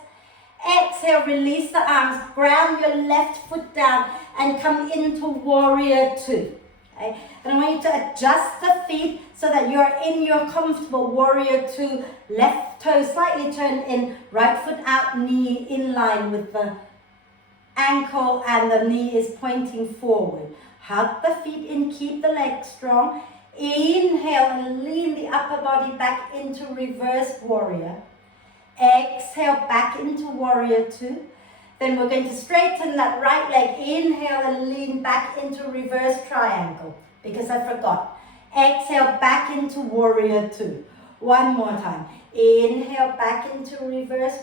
Exhale, release the arms, ground your left foot down and come into warrior two. Okay? And I want you to adjust the feet so that you're in your comfortable warrior two. Left toe slightly turned in, right foot out, knee in line with the ankle and the knee is pointing forward. Hug the feet in, keep the legs strong. Inhale and lean the upper body back into reverse warrior. Exhale, back into warrior two. Then we're going to straighten that right leg. Inhale and lean back into reverse triangle, because I forgot. Exhale, back into warrior two. One more time. Inhale, back into reverse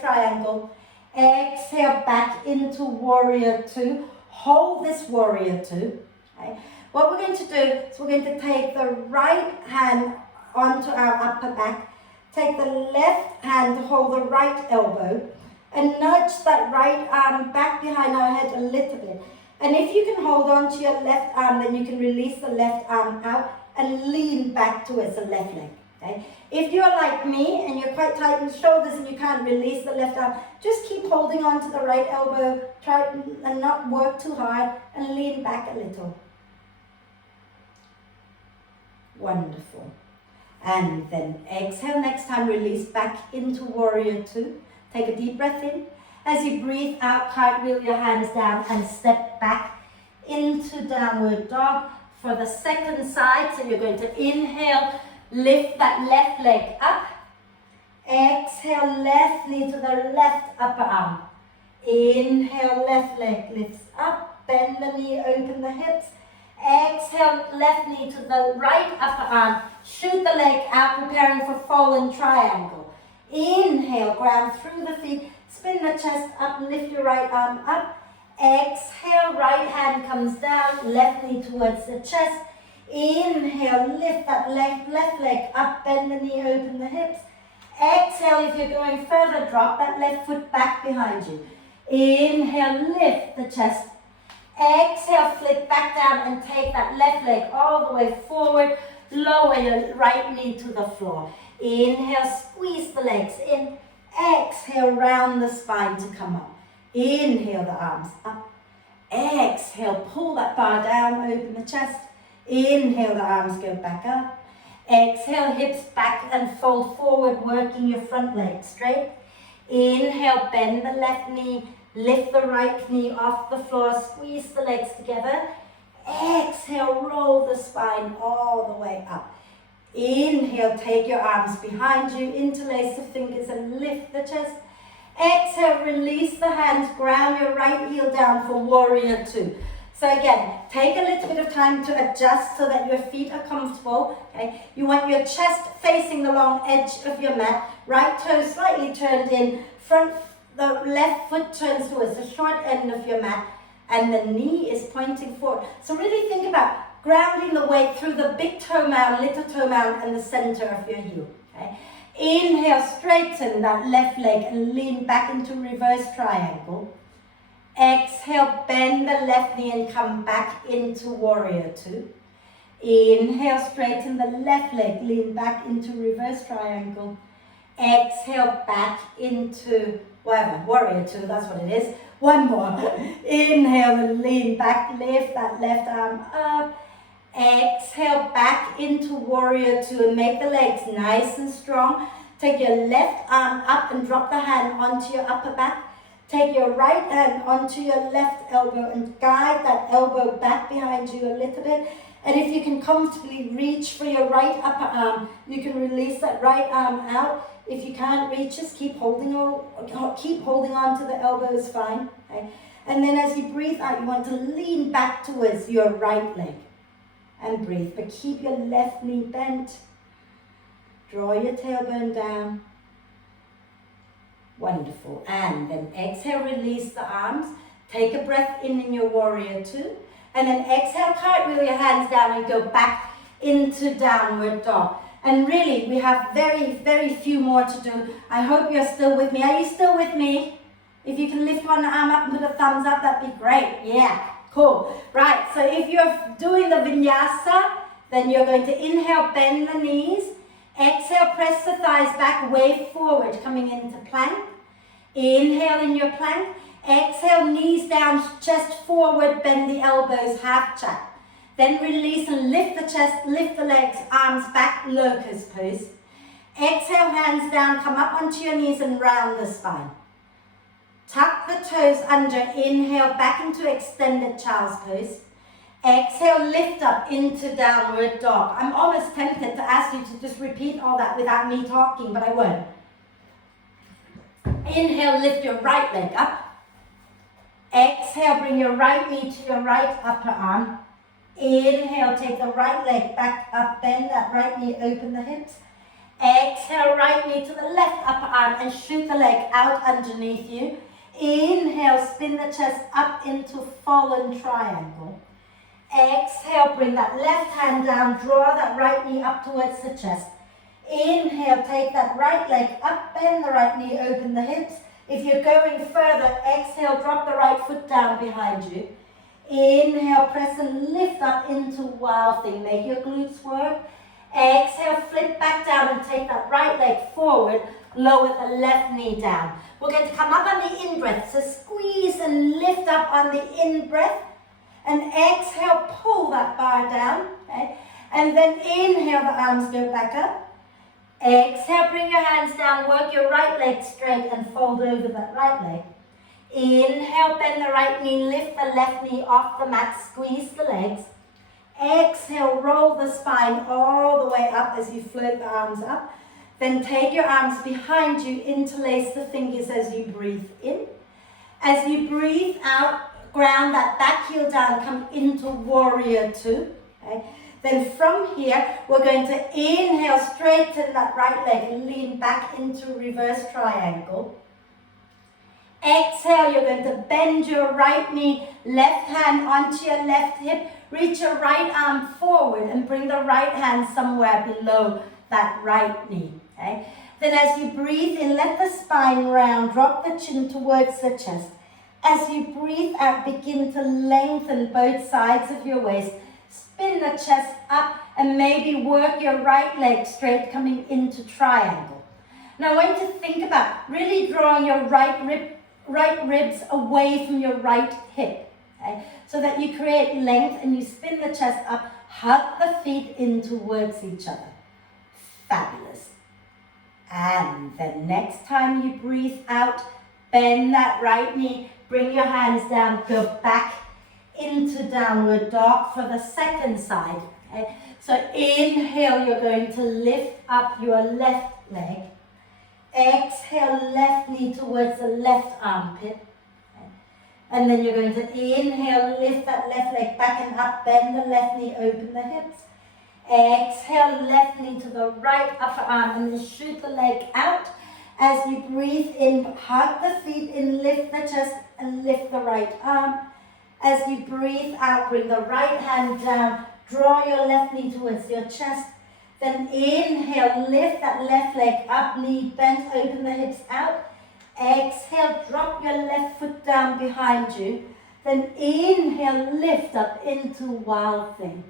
triangle. Exhale, back into warrior two. Hold this warrior two. Okay. What we're going to do is we're going to take the right hand onto our upper back. Take the left hand to hold the right elbow and nudge that right arm back behind our head a little bit. And if you can hold on to your left arm, then you can release the left arm out and lean back towards the left leg. Okay? If you're like me and you're quite tight in the shoulders and you can't release the left arm, just keep holding on to the right elbow, try and not work too hard, and lean back a little. Wonderful. And then exhale, next time release back into warrior two. Take a deep breath in. As you breathe out, cartwheel your hands down and step back into downward dog for the second side. So you're going to inhale, lift that left leg up. Exhale, left knee to the left upper arm. Inhale, left leg lifts up, bend the knee, open the hips. Exhale, left knee to the right upper arm. Shoot the leg out, preparing for fallen triangle. Inhale, ground through the feet. Spin the chest up, lift your right arm up. Exhale, right hand comes down, left knee towards the chest. Inhale, lift that left leg up, bend the knee, open the hips. Exhale, if you're going further, drop that left foot back behind you. Inhale, lift the chest. Exhale, flip back down and take that left leg all the way forward. Lower your right knee to the floor. Inhale, squeeze the legs in. Exhale, round the spine to come up. Inhale, the arms up. Exhale, pull that bar down, open the chest. Inhale, the arms go back up. Exhale, hips back and fold forward, working your front leg straight. Inhale, bend the left knee. Lift the right knee off the floor, squeeze the legs together. Exhale, roll the spine all the way up. Inhale, take your arms behind you, interlace the fingers and lift the chest. Exhale, release the hands, ground your right heel down for warrior two. So again, take a little bit of time to adjust so that your feet are comfortable. Okay? You want your chest facing the long edge of your mat, right toe slightly turned in, the left foot turns towards the short end of your mat and the knee is pointing forward. So really think about grounding the weight through the big toe mound, little toe mound and the center of your heel. Okay? Inhale, straighten that left leg and lean back into reverse triangle. Exhale, bend the left knee and come back into warrior two. Inhale, straighten the left leg, lean back into reverse triangle. Exhale, back into warrior two, that's what it is. One more. Inhale and lean back, lift that left arm up. Exhale, back into warrior two and make the legs nice and strong. Take your left arm up and drop the hand onto your upper back. Take your right hand onto your left elbow and guide that elbow back behind you a little bit. And if you can comfortably reach for your right upper arm, you can release that right arm out. If you can't reach, just keep holding on to the elbow is fine. Okay? And then as you breathe out, you want to lean back towards your right leg and breathe. But keep your left knee bent. Draw your tailbone down. Wonderful. And then exhale, release the arms. Take a breath in your warrior two. And then exhale, cartwheel your hands down and go back into downward dog. And really, we have very, very few more to do. I hope you're still with me. Are you still with me? If you can lift one arm up and put a thumbs up, that'd be great. Yeah, cool. Right, so if you're doing the vinyasa, then you're going to inhale, bend the knees. Exhale, press the thighs back, wave forward, coming into plank. Inhale in your plank. Exhale, knees down, chest forward, bend the elbows, half chat. Then release and lift the chest, lift the legs, arms back, locust pose. Exhale, hands down, come up onto your knees and round the spine. Tuck the toes under, inhale back into extended child's pose. Exhale, lift up into downward dog. I'm almost tempted to ask you to just repeat all that without me talking, but I won't. Inhale, lift your right leg up. Exhale, bring your right knee to your right upper arm. Inhale, take the right leg back up, bend that right knee, open the hips. Exhale, right knee to the left upper arm and shoot the leg out underneath you. Inhale, spin the chest up into fallen triangle. Exhale, bring that left hand down, draw that right knee up towards the chest. Inhale, take that right leg up, bend the right knee, open the hips. If you're going further, exhale, drop the right foot down behind you. Inhale, press and lift up into wild thing. Make your glutes work. Exhale, flip back down and take that right leg forward. Lower the left knee down. We're going to come up on the in-breath. So squeeze and lift up on the in-breath. And exhale, pull that bar down. Okay? And then inhale, the arms go back up. Exhale, bring your hands down, work your right leg straight and fold over that right leg. Inhale, bend the right knee, lift the left knee off the mat, squeeze the legs. Exhale, roll the spine all the way up as you float the arms up. Then take your arms behind you, interlace the fingers as you breathe in. As you breathe out, ground that back heel down, come into warrior two. Okay? Then from here, we're going to inhale, straighten that right leg and lean back into reverse triangle. Exhale, you're going to bend your right knee, left hand onto your left hip, reach your right arm forward and bring the right hand somewhere below that right knee. Okay? Then as you breathe in, let the spine round, drop the chin towards the chest. As you breathe out, begin to lengthen both sides of your waist. Spin the chest up and maybe work your right leg straight coming into triangle. Now I want you to think about really drawing your right ribs away from your right hip. Okay? So that you create length and you spin the chest up, hug the feet in towards each other. Fabulous. And then next time you breathe out, bend that right knee, bring your hands down, go back into downward dog for the second side. Okay? So inhale, you're going to lift up your left leg. Exhale, left knee towards the left armpit. Okay? And then you're going to inhale, lift that left leg back and up, bend the left knee, open the hips. Exhale, left knee to the right upper arm and then shoot the leg out. As you breathe in, hug the feet in, lift the chest and lift the right arm. As you breathe out, bring the right hand down, draw your left knee towards your chest. Then inhale, lift that left leg up, knee bent, open the hips out. Exhale, drop your left foot down behind you. Then inhale, lift up into wild thing.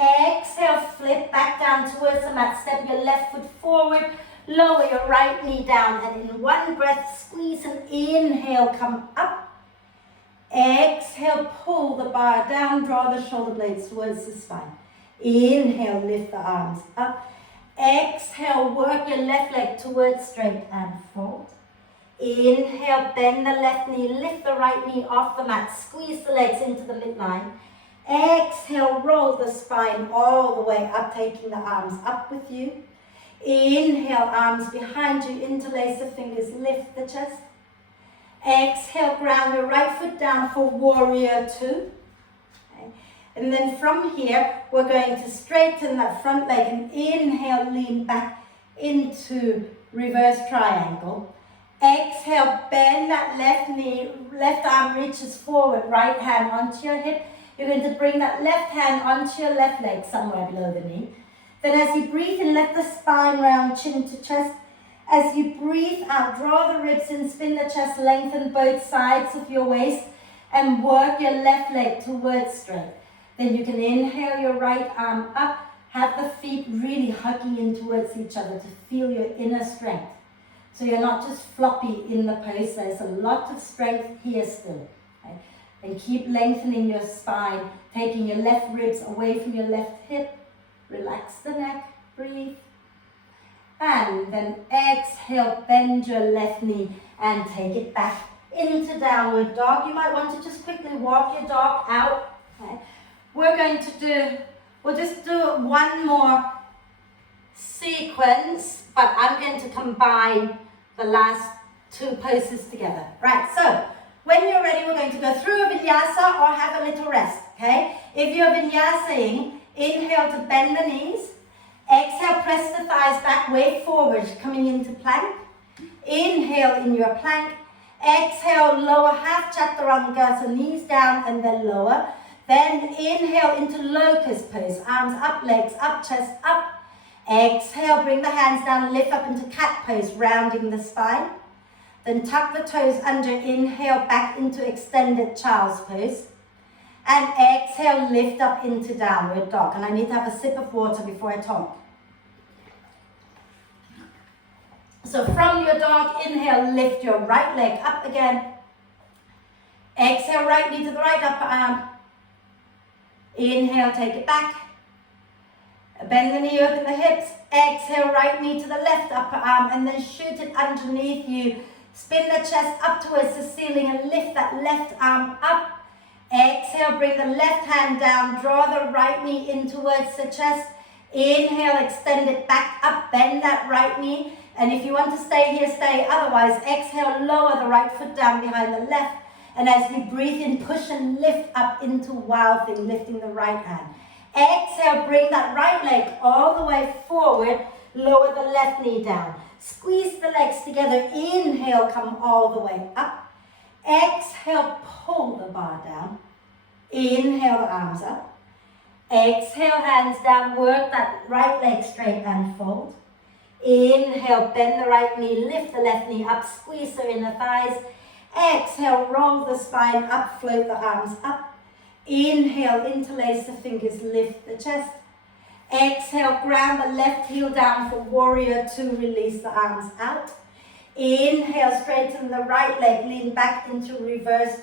Exhale, flip back down towards the mat, step your left foot forward, lower your right knee down, and in one breath, squeeze and inhale, come up. Exhale, pull the bar down, draw the shoulder blades towards the spine. Inhale, lift the arms up. Exhale, work your left leg towards straight and fold. Inhale, bend the left knee, lift the right knee off the mat, squeeze the legs into the midline. Exhale, roll the spine all the way up, taking the arms up with you. Inhale, arms behind you, interlace the fingers, lift the chest. Exhale, ground your right foot down for warrior two. Okay. And then from here, we're going to straighten that front leg and inhale, lean back into reverse triangle. Exhale, bend that left knee, left arm reaches forward, right hand onto your hip. You're going to bring that left hand onto your left leg somewhere below the knee. Then as you breathe in, let the spine round, chin to chest. As you breathe out, draw the ribs in, spin the chest, lengthen both sides of your waist, and work your left leg towards straight. Then you can inhale your right arm up, have the feet really hugging in towards each other to feel your inner strength. So you're not just floppy in the pose, there's a lot of strength here still. Okay? And keep lengthening your spine, taking your left ribs away from your left hip. Relax the neck, breathe. And then exhale, bend your left knee and take it back into downward dog. You might want to just quickly walk your dog out. Okay? We'll just do one more sequence, but I'm going to combine the last two poses together. Right, so when you're ready, we're going to go through a vinyasa or have a little rest, okay? If you're vinyasaing, inhale to bend the knees. Exhale, press the thighs back, way forward, coming into plank. Inhale in your plank. Exhale, lower half chaturanga, so knees down and then lower. Then inhale into locust pose, arms up, legs up, chest up. Exhale, bring the hands down, lift up into cat pose, rounding the spine. Then tuck the toes under, inhale back into extended child's pose. And exhale, lift up into downward dog. And I need to have a sip of water before I talk. So from your dog, inhale, lift your right leg up again. Exhale, right knee to the right upper arm. Inhale, take it back. Bend the knee, open the hips. Exhale, right knee to the left upper arm and then shoot it underneath you. Spin the chest up towards the ceiling and lift that left arm up. Exhale, bring the left hand down. Draw the right knee in towards the chest. Inhale, extend it back up. Bend that right knee. And if you want to stay here, stay. Otherwise, exhale, lower the right foot down behind the left. And as you breathe in, push and lift up into wild thing, lifting the right hand. Exhale, bring that right leg all the way forward. Lower the left knee down. Squeeze the legs together. Inhale, come all the way up. Exhale, pull the bar down. Inhale, the arms up. Exhale, hands down. Work that right leg straight and fold. Inhale, bend the right knee. Lift the left knee up. Squeeze the inner thighs. Exhale, roll the spine up. Float the arms up. Inhale, interlace the fingers. Lift the chest. Exhale, ground the left heel down for warrior two. Release the arms out. Inhale, straighten the right leg. Lean back into reversed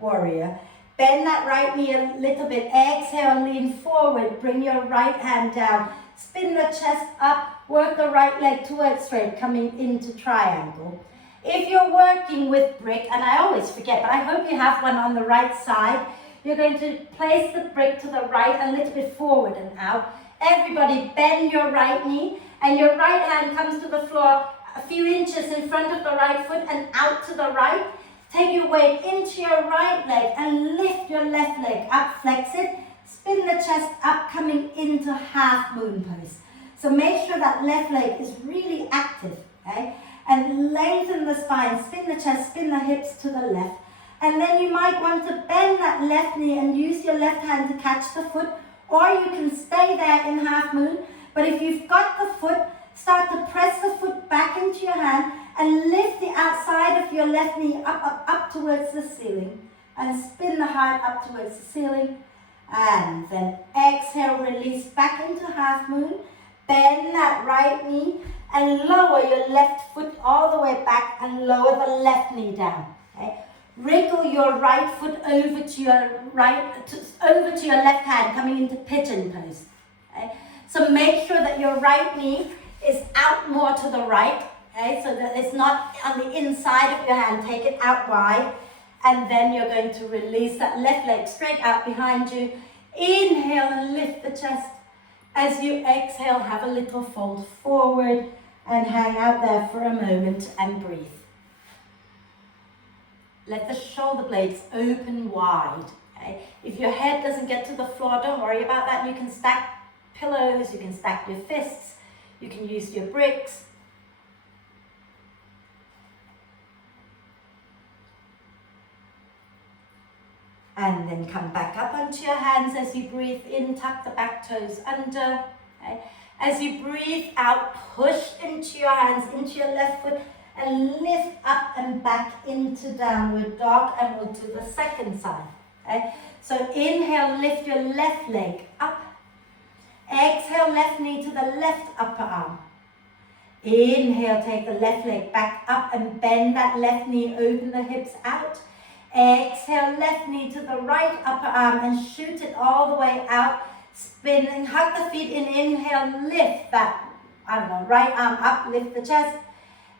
warrior. Bend that right knee a little bit. Exhale, lean forward. Bring your right hand down. Spin the chest up. Work the right leg towards straight, coming into triangle. If you're working with brick, and I always forget, but I hope you have one on the right side, you're going to place the brick to the right, a little bit forward and out. Everybody bend your right knee, and your right hand comes to the floor a few inches in front of the right foot and out to the right. Take your weight into your right leg and lift your left leg up, flex it. Spin the chest up, coming into half moon pose. So make sure that left leg is really active, okay? And lengthen the spine, spin the chest, spin the hips to the left. And then you might want to bend that left knee and use your left hand to catch the foot, or you can stay there in half moon. But if you've got the foot, start to press the foot back into your hand and lift the outside of your left knee up towards the ceiling. And spin the heart up towards the ceiling. And then exhale, release back into half moon. Bend that right knee and lower your left foot all the way back and lower the left knee down. Okay? Wriggle your right foot over to your left hand, coming into pigeon pose. Okay? So make sure that your right knee is out more to the right, okay? So that it's not on the inside of your hand. Take it out wide, and then you're going to release that left leg straight out behind you. Inhale and lift the chest. As you exhale, have a little fold forward and hang out there for a moment and breathe. Let the shoulder blades open wide. Okay? If your head doesn't get to the floor, don't worry about that. You can stack pillows, you can stack your fists, you can use your bricks. And then come back up onto your hands as you breathe in, tuck the back toes under. Okay. As you breathe out, push into your hands, into your left foot, and lift up and back into downward dog, and we'll do the second side. Okay. So inhale, lift your left leg up. Exhale, left knee to the left upper arm. Inhale, take the left leg back up and bend that left knee, open the hips out. Exhale, left knee to the right upper arm and shoot it all the way out. Spin and hug the feet in. Inhale, lift that, right arm up, lift the chest.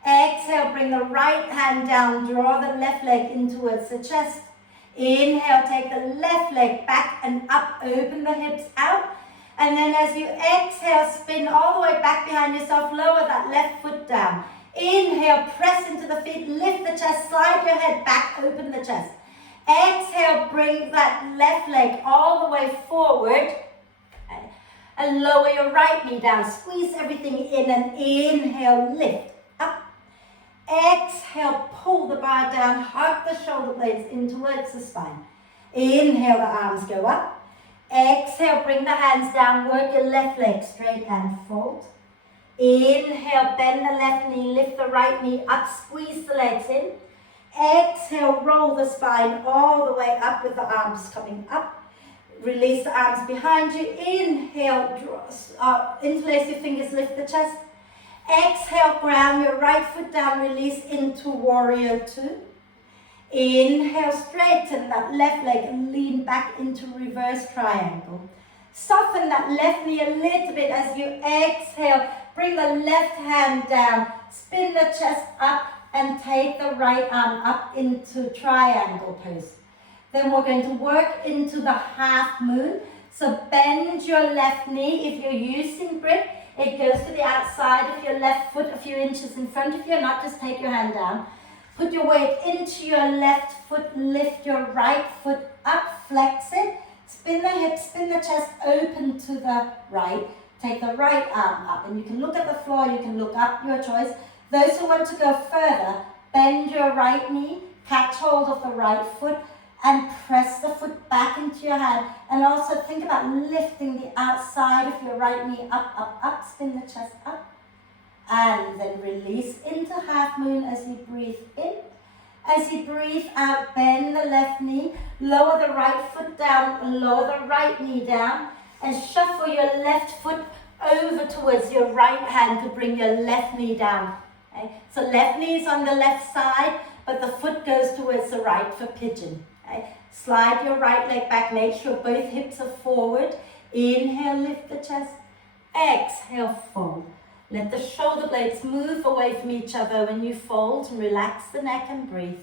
Exhale, bring the right hand down, draw the left leg in towards the chest. Inhale, take the left leg back and up, open the hips out. And then as you exhale, spin all the way back behind yourself, lower that left foot down. Inhale, press into the feet, lift the chest, slide your head back, open the chest. Exhale, bring that left leg all the way forward and lower your right knee down. Squeeze everything in and inhale, lift up. Exhale, pull the bar down, hug the shoulder blades in towards the spine. Inhale, the arms go up. Exhale, bring the hands down, work your left leg straight and fold. Inhale, bend the left knee, lift the right knee up, squeeze the legs in. Exhale, roll the spine all the way up with the arms coming up. Release the arms behind you. Inhale, interlace your fingers, lift the chest. Exhale, ground your right foot down, release into warrior two. Inhale, straighten that left leg and lean back into reverse triangle. Soften that left knee a little bit as you exhale. Bring the left hand down, spin the chest up and take the right arm up into triangle pose. Then we're going to work into the half moon. So bend your left knee. If you're using grip, it goes to the outside of your left foot a few inches in front of you. Not just take your hand down. Put your weight into your left foot, lift your right foot up, flex it, spin the hips, spin the chest, open to the right. Take the right arm up, and you can look at the floor, you can look up, your choice. Those who want to go further, bend your right knee, catch hold of the right foot, and press the foot back into your hand. And also think about lifting the outside of your right knee up, up, up, spin the chest up. And then release into half moon as you breathe in. As you breathe out, bend the left knee, lower the right foot down, lower the right knee down, and shuffle your left foot over towards your right hand to bring your left knee down. Okay? So left knee is on the left side, but the foot goes towards the right for pigeon. Okay? Slide your right leg back, make sure both hips are forward. Inhale, lift the chest. Exhale, fold. Let the shoulder blades move away from each other when you fold, and relax the neck and breathe.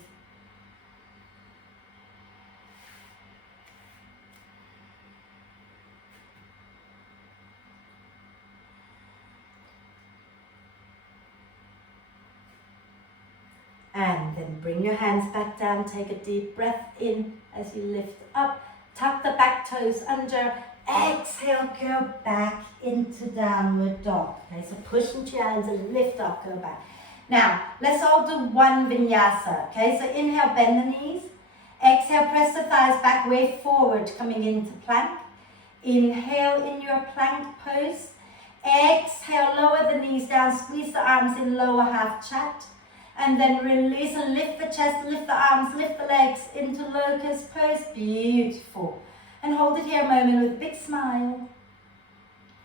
And then bring your hands back down, take a deep breath in as you lift up, tuck the back toes under, exhale, go back into downward dog. Okay, so push into your hands and lift up, go back. Now, let's all do one vinyasa, okay? So inhale, bend the knees. Exhale, press the thighs back, way forward, coming into plank. Inhale in your plank pose. Exhale, lower the knees down, squeeze the arms in, lower half chat. And then release and lift the chest, lift the arms, lift the legs into locust pose. Beautiful. And hold it here a moment with a big smile.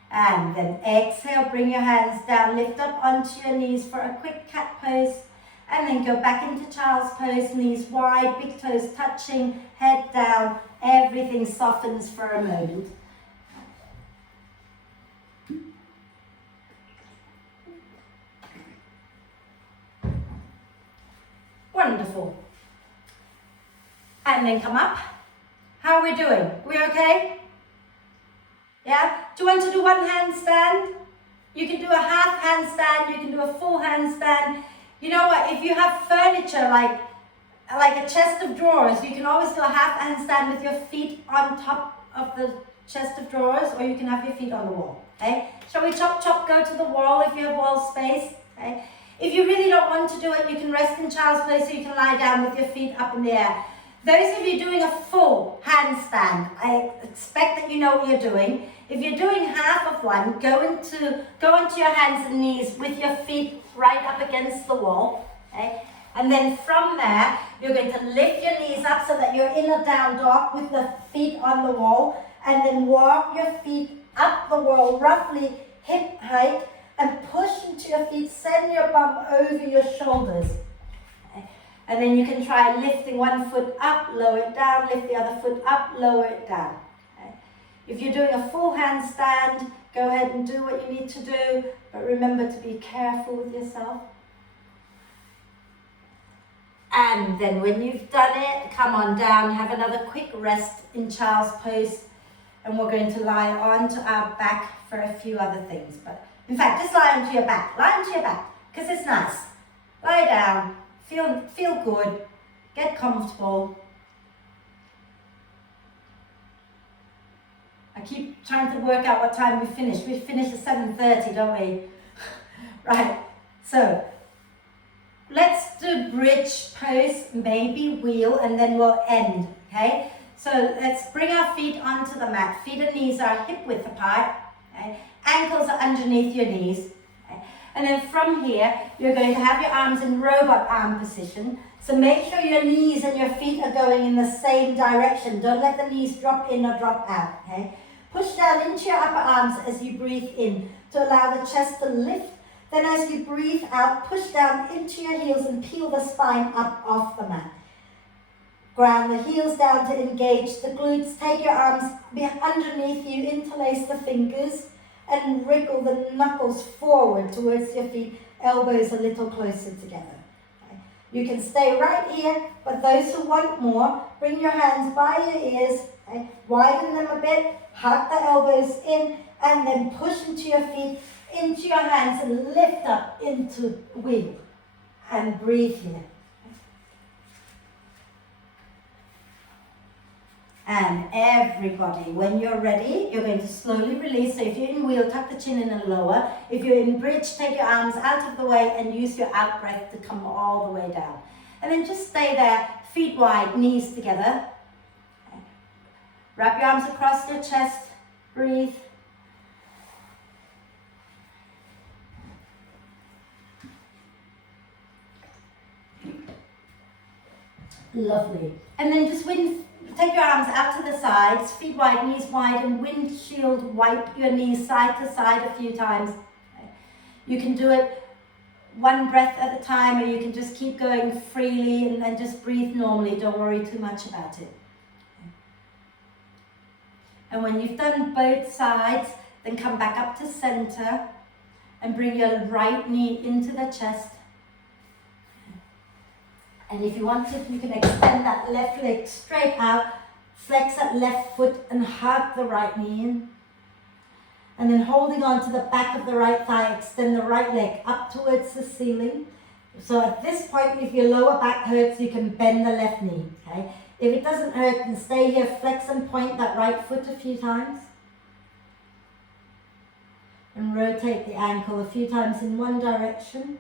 And then exhale, bring your hands down, lift up onto your knees for a quick cat pose. And then go back into child's pose, knees wide, big toes touching, head down. Everything softens for a moment. Wonderful. And then come up. How are we doing? We okay? Yeah? Do you want to do one handstand? You can do a half handstand, you can do a full handstand. You know what, if you have furniture like a chest of drawers, you can always do a half handstand with your feet on top of the chest of drawers, or you can have your feet on the wall. Okay? Shall we chop chop, go to the wall if you have wall space? Okay? If you really don't want to do it, you can rest in child's pose, so you can lie down with your feet up in the air. Those of you doing a full handstand, I expect that you know what you're doing. If you're doing half of one, go onto your hands and knees with your feet right up against the wall. Okay? And then from there, you're going to lift your knees up so that you're in a down dog with the feet on the wall. And then walk your feet up the wall, roughly hip height, and push into your feet. Send your bum over your shoulders. Okay? And then you can try lifting one foot up, lower it down, lift the other foot up, lower it down. Okay? If you're doing a full handstand, go ahead and do what you need to do, but remember to be careful with yourself. And then when you've done it, come on down, have another quick rest in child's pose, and we're going to lie onto our back for a few other things. But in fact, just lie onto your back, because it's nice. Lie down, feel good, get comfortable. I keep trying to work out what time we finish. We finish at 7:30, don't we? Right, so let's do bridge pose, maybe wheel, and then we'll end, okay? So let's bring our feet onto the mat. Feet and knees are hip width apart. Okay? Ankles are underneath your knees. Okay? And then from here, you're going to have your arms in robot arm position. So make sure your knees and your feet are going in the same direction. Don't let the knees drop in or drop out. Okay? Push down into your upper arms as you breathe in to allow the chest to lift. Then as you breathe out, push down into your heels and peel the spine up off the mat. Ground the heels down to engage the glutes. Take your arms underneath you, interlace the fingers, and wriggle the knuckles forward towards your feet, elbows a little closer together. Okay. You can stay right here, but those who want more, bring your hands by your ears, okay. Widen them a bit, hug the elbows in, and then push into your feet, into your hands, and lift up into wheel. And breathe here. And everybody, when you're ready, you're going to slowly release. So if you're in wheel, tuck the chin in and lower. If you're in bridge, take your arms out of the way and use your out breath to come all the way down. And then just stay there, feet wide, knees together. Okay. Wrap your arms across your chest, breathe. Lovely. And then just take your arms out to the sides, feet wide, knees wide, and windshield wipe your knees side to side a few times. You can do it one breath at a time, or you can just keep going freely and just breathe normally. Don't worry too much about it. And when you've done both sides, then come back up to center and bring your right knee into the chest. And if you want to, you can extend that left leg straight out, flex that left foot and hug the right knee in. And then holding on to the back of the right thigh, extend the right leg up towards the ceiling. So at this point, if your lower back hurts, you can bend the left knee, okay? If it doesn't hurt, then stay here, flex and point that right foot a few times. And rotate the ankle a few times in one direction.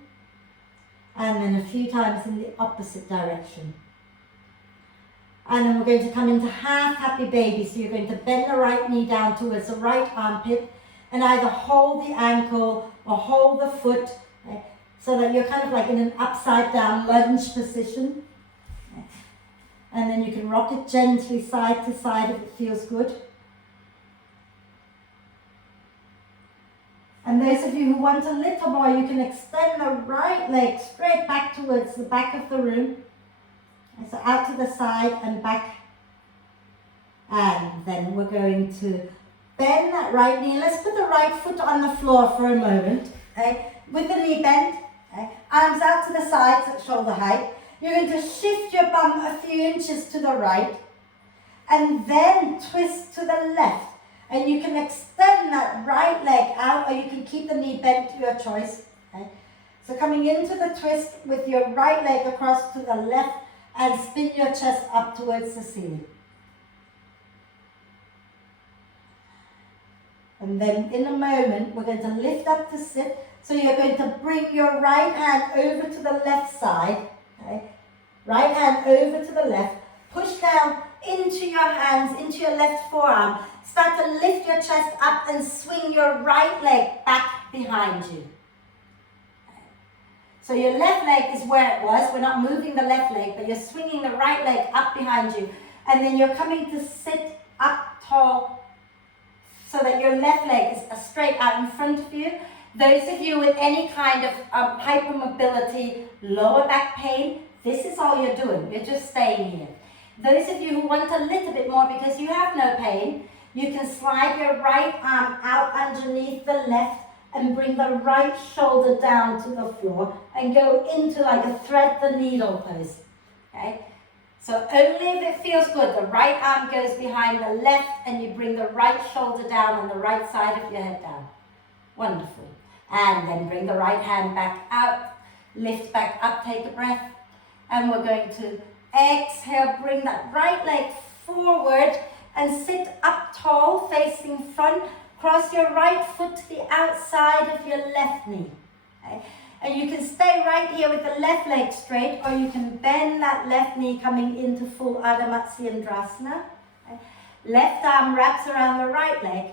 And then a few times in the opposite direction. And then we're going to come into half happy baby. So you're going to bend the right knee down towards the right armpit and either hold the ankle or hold the foot, okay, so that you're kind of like in an upside down lunge position. Okay. And then you can rock it gently side to side if it feels good. And those of you who want a little more, you can extend the right leg straight back towards the back of the room. And so out to the side and back. And then we're going to bend that right knee. Let's put the right foot on the floor for a moment. Okay? With the knee bent. Okay? Arms out to the sides at shoulder height. You're going to shift your bum a few inches to the right. And then twist to the left. And you can extend that right leg out, or you can keep the knee bent to your choice. Okay? So coming into the twist with your right leg across to the left and spin your chest up towards the ceiling. And then in a moment, we're going to lift up to sit. So you're going to bring your right hand over to the left side. Okay? Right hand over to the left. Push left forearm. Start to lift your chest up and swing your right leg back behind you. So your left leg is where it was. We're not moving the left leg, but you're swinging the right leg up behind you. And then you're coming to sit up tall so that your left leg is straight out in front of you. Those of you with any kind of hypermobility, lower back pain, this is all you're doing. You're just staying here. Those of you who want a little bit more because you have no pain, you can slide your right arm out underneath the left and bring the right shoulder down to the floor and go into like a thread the needle pose. Okay? So only if it feels good, the right arm goes behind the left and you bring the right shoulder down and the right side of your head down. Wonderful. And then bring the right hand back out, lift back up, take a breath. And we're going to exhale, bring that right leg forward and sit up tall, facing front. Cross your right foot to the outside of your left knee. Okay? And you can stay right here with the left leg straight, or you can bend that left knee coming into full Ardha Matsyendrasana. Okay? Left arm wraps around the right leg.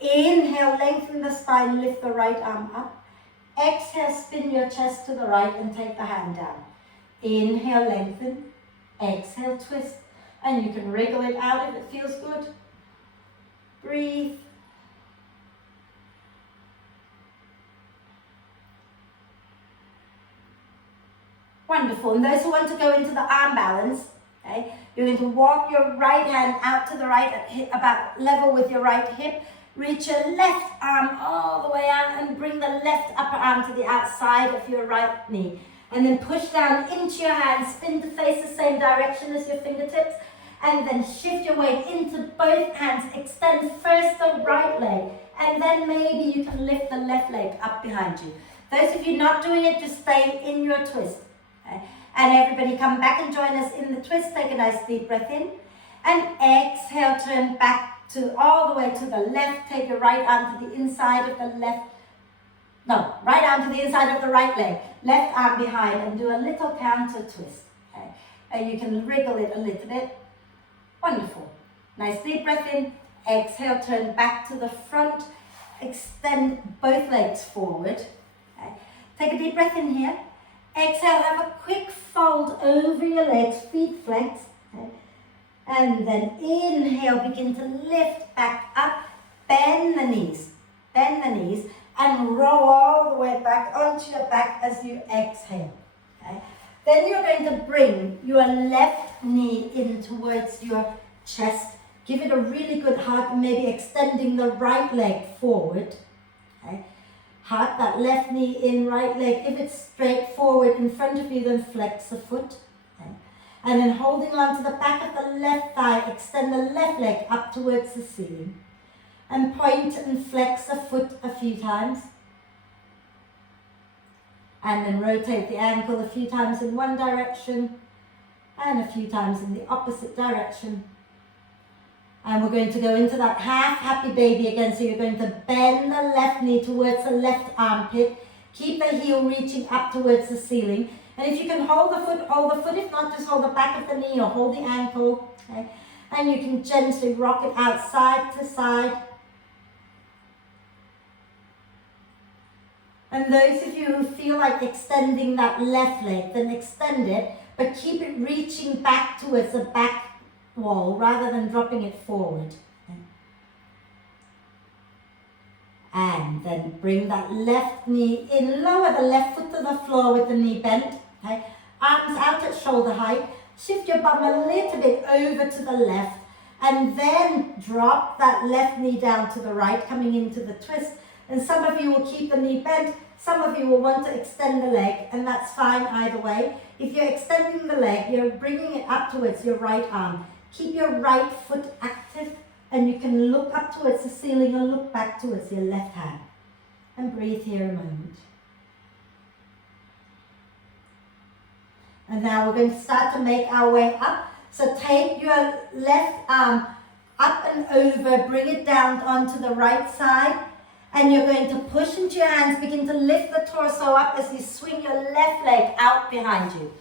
Inhale, lengthen the spine, lift the right arm up. Exhale, spin your chest to the right and take the hand down. Inhale, lengthen. Exhale, twist. And you can wriggle it out if it feels good. Breathe. Wonderful. And those who want to go into the arm balance, okay, you're going to walk your right hand out to the right at hip, about level with your right hip. Reach your left arm all the way out and bring the left upper arm to the outside of your right knee. And then push down into your hands, spin to face the same direction as your fingertips. And then shift your weight into both hands. Extend first the right leg. And then maybe you can lift the left leg up behind you. Those of you not doing it, just stay in your twist. Okay? And everybody come back and join us in the twist. Take a nice deep breath in. And exhale, turn back to all the way to the left. Take your right arm to the inside of the left. No, right arm to the inside of the right leg. Left arm behind and do a little counter twist. Okay? And you can wriggle it a little bit. Wonderful. Nice deep breath in. Exhale, turn back to the front. Extend both legs forward. Okay? Take a deep breath in here. Exhale, have a quick fold over your legs, feet flexed. Okay? And then inhale, begin to lift back up. Bend the knees. Bend the knees. And roll all the way back onto your back as you exhale. Okay? Then you're going to bring your left knee in towards your chest. Give it a really good hug, maybe extending the right leg forward. Okay? Hug that left knee in, right leg. If it's straight forward in front of you, then flex the foot. Okay? And then holding on to the back of the left thigh, extend the left leg up towards the ceiling. And point and flex the foot a few times. And then rotate the ankle a few times in one direction and a few times in the opposite direction. And we're going to go into that half happy baby again. So you're going to bend the left knee towards the left armpit. Keep the heel reaching up towards the ceiling. And if you can hold the foot, hold the foot. If not, just hold the back of the knee or hold the ankle. Okay? And you can gently rock it out side to side. And those of you who feel like extending that left leg, then extend it, but keep it reaching back towards the back wall rather than dropping it forward. And then bring that left knee in, lower the left foot to the floor with the knee bent. Okay? Arms out at shoulder height. Shift your bum a little bit over to the left, and then drop that left knee down to the right, coming into the twist. And some of you will keep the knee bent, some of you will want to extend the leg, and that's fine either way. If you're extending the leg, you're bringing it up towards your right arm. Keep your right foot active, and you can look up towards the ceiling or look back towards your left hand. And breathe here a moment. And now we're going to start to make our way up. So take your left arm up and over, bring it down onto the right side. And you're going to push into your hands, begin to lift the torso up as you swing your left leg out behind you.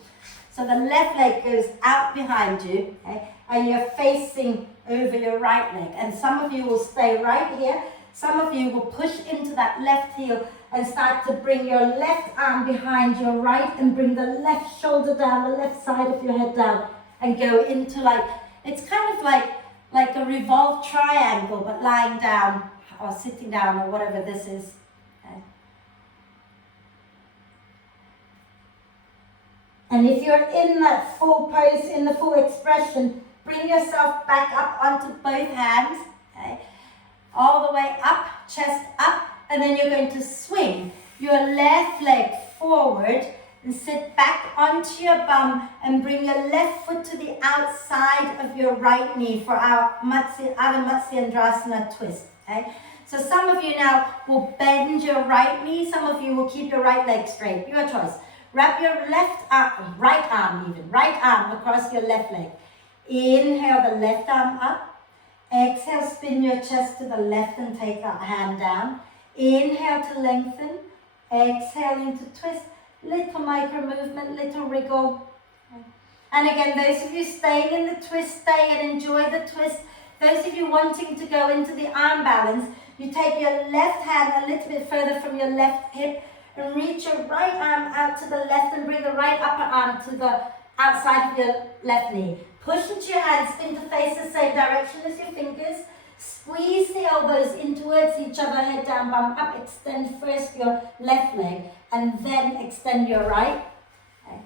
So the left leg goes out behind you, okay? And you're facing over your right leg. And some of you will stay right here. Some of you will push into that left heel and start to bring your left arm behind your right and bring the left shoulder down, the left side of your head down, and go into like, it's kind of like a revolved triangle, but lying down or sitting down or whatever this is. Okay. And if you're in that full pose, in the full expression, bring yourself back up onto both hands, okay? All the way up, chest up, and then you're going to swing your left leg forward and sit back onto your bum and bring your left foot to the outside of your right knee for our Adho Matsyendrasana twist, okay? So some of you now will bend your right knee, some of you will keep your right leg straight, your choice. Wrap your right arm across your left leg. Inhale the left arm up. Exhale, spin your chest to the left and take that hand down. Inhale to lengthen. Exhale into twist. Little micro movement, little wriggle. And again, those of you staying in the twist, stay and enjoy the twist. Those of you wanting to go into the arm balance, you take your left hand a little bit further from your left hip and reach your right arm out to the left and bring the right upper arm to the outside of your left knee. Push into your hands, spin to face the same direction as your fingers. Squeeze the elbows in towards each other, head down, bum up. Extend first your left leg and then extend your right. Okay.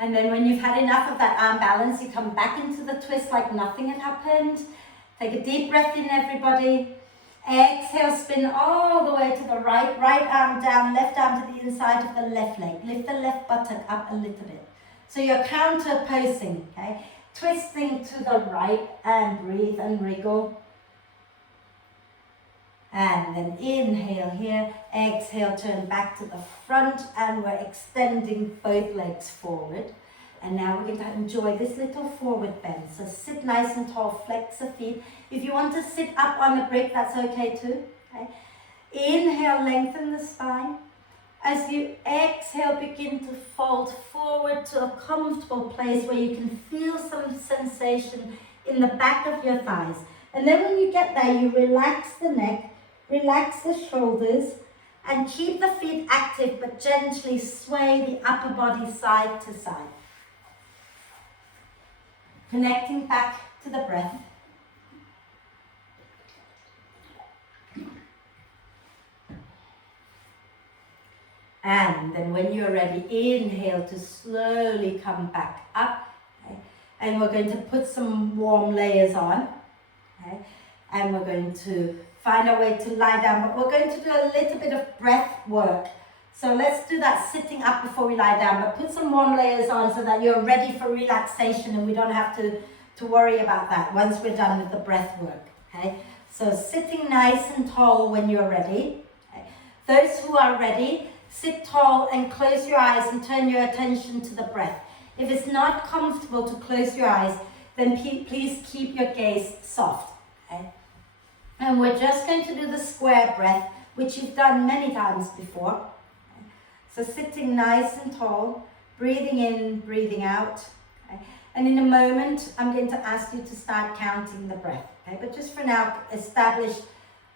And then when you've had enough of that arm balance, you come back into the twist like nothing had happened. Take a deep breath in, everybody. Exhale, spin all the way to the right. Right arm down, left arm to the inside of the left leg. Lift the left buttock up a little bit. So you're counter posing, okay? Twisting to the right and breathe and wriggle. And then inhale here, exhale, turn back to the front, and we're extending both legs forward. And now we're going to enjoy this little forward bend. So sit nice and tall, flex the feet. If you want to sit up on the brick, that's okay too. Okay? Inhale, lengthen the spine. As you exhale, begin to fold forward to a comfortable place where you can feel some sensation in the back of your thighs. And then when you get there, you relax the neck, relax the shoulders, and keep the feet active, but gently sway the upper body side to side. Connecting back to the breath. And then when you're ready, inhale to slowly come back up. Okay? And we're going to put some warm layers on. Okay? And we're going to find a way to lie down, but we're going to do a little bit of breath work. So let's do that sitting up before we lie down, but put some warm layers on so that you're ready for relaxation and we don't have to worry about that once we're done with the breath work. Okay? So sitting nice and tall when you're ready. Okay? Those who are ready, sit tall and close your eyes and turn your attention to the breath. If it's not comfortable to close your eyes, then please keep your gaze soft. Okay? And we're just going to do the square breath, which you've done many times before. Okay? So sitting nice and tall, breathing in, breathing out. Okay? And in a moment, I'm going to ask you to start counting the breath. Okay? But just for now, establish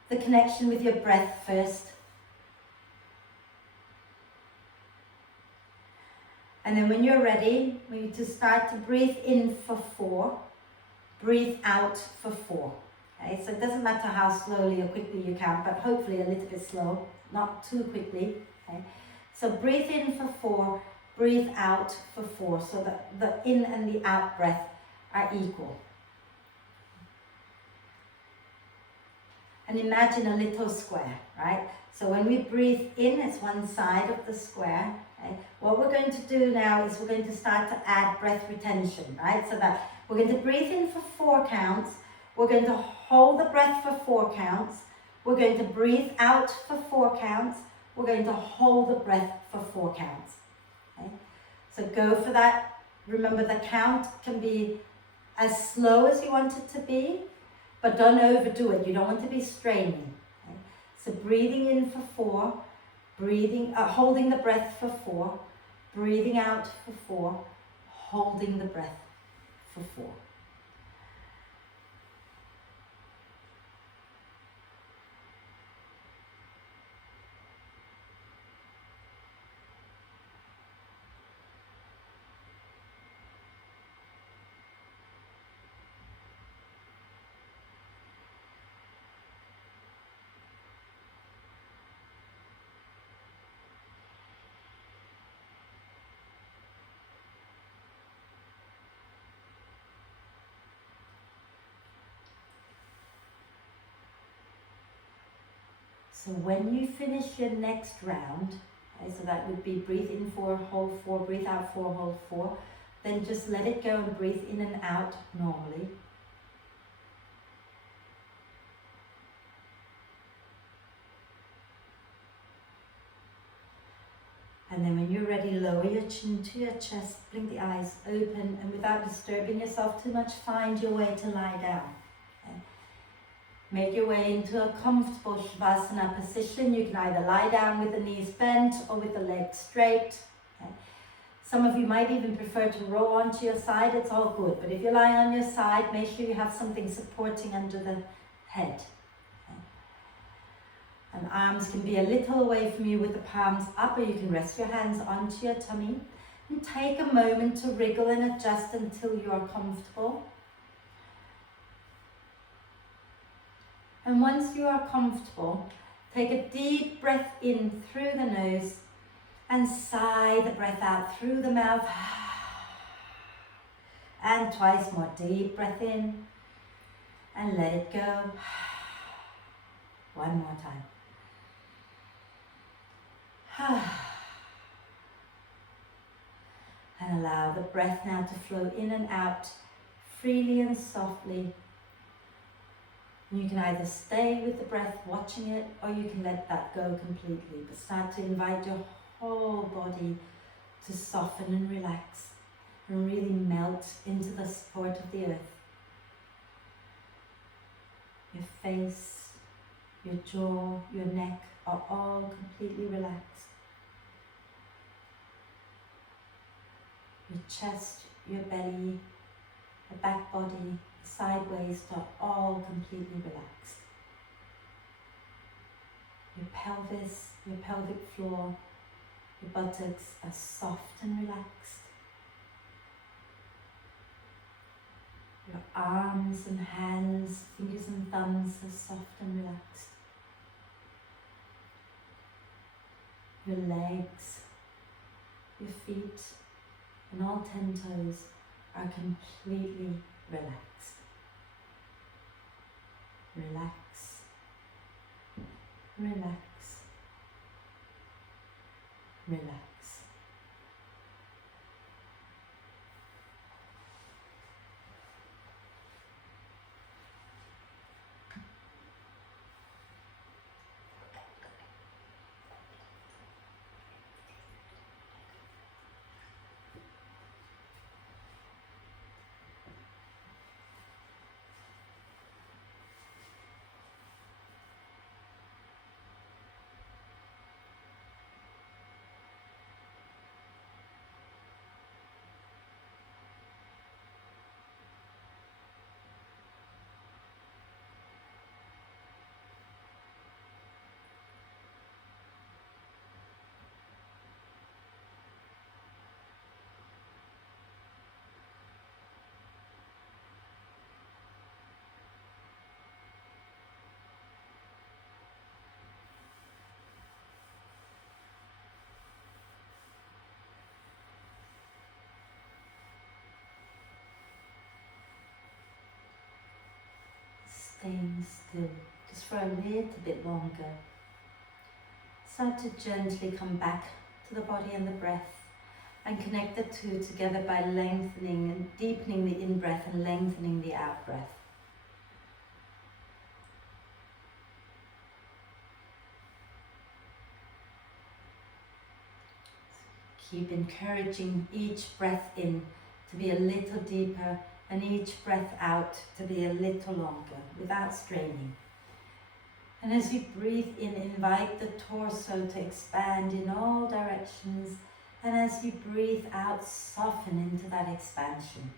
the connection with your breath first. And then when you're ready, we need to start to breathe in for 4, breathe out for 4. Okay, so it doesn't matter how slowly or quickly you count, but hopefully a little bit slow, not too quickly. Okay, so breathe in for 4, breathe out for 4, so that the in and the out breath are equal. And imagine a little square, right? So when we breathe in, it's one side of the square. Okay. What we're going to do now is we're going to start to add breath retention, right? So that we're going to breathe in for 4 counts. We're going to hold the breath for 4 counts. We're going to breathe out for 4 counts. We're going to hold the breath for 4 counts. Okay. So go for that. Remember, the count can be as slow as you want it to be, but don't overdo it. You don't want to be straining. Okay. So breathing in for 4. Holding the breath for 4, breathing out for 4, holding the breath for 4. So when you finish your next round, okay, so that would be breathe in 4, hold 4, breathe out 4, hold 4, then just let it go and breathe in and out normally. And then when you're ready, lower your chin to your chest, blink the eyes open, and without disturbing yourself too much, find your way to lie down. Okay. Make your way into a comfortable Shavasana position. You can either lie down with the knees bent or with the legs straight. Okay. Some of you might even prefer to roll onto your side, it's all good. But if you lie on your side, make sure you have something supporting under the head. Okay. And arms can be a little away from you with the palms up, or you can rest your hands onto your tummy. And take a moment to wriggle and adjust until you are comfortable. And once you are comfortable, take a deep breath in through the nose and sigh the breath out through the mouth. And twice more, deep breath in and let it go. One more time. And allow the breath now to flow in and out freely and softly. You can either stay with the breath, watching it, or you can let that go completely. But start to invite your whole body to soften and relax and really melt into the support of the earth. Your face, your jaw, your neck are all completely relaxed. Your chest, your belly, the back body, side waist are all completely relaxed. Your pelvis, your pelvic floor, your buttocks are soft and relaxed. Your arms and hands, fingers and thumbs are soft and relaxed. Your legs, your feet, and all 10 toes are completely relaxed. Relax, relax, relax. Staying still, just for a little bit longer. Start to gently come back to the body and the breath and connect the two together by lengthening and deepening the in-breath and lengthening the out-breath. Keep encouraging each breath in to be a little deeper and each breath out to be a little longer without straining. And as you breathe in, invite the torso to expand in all directions And as you breathe out, soften into that expansion.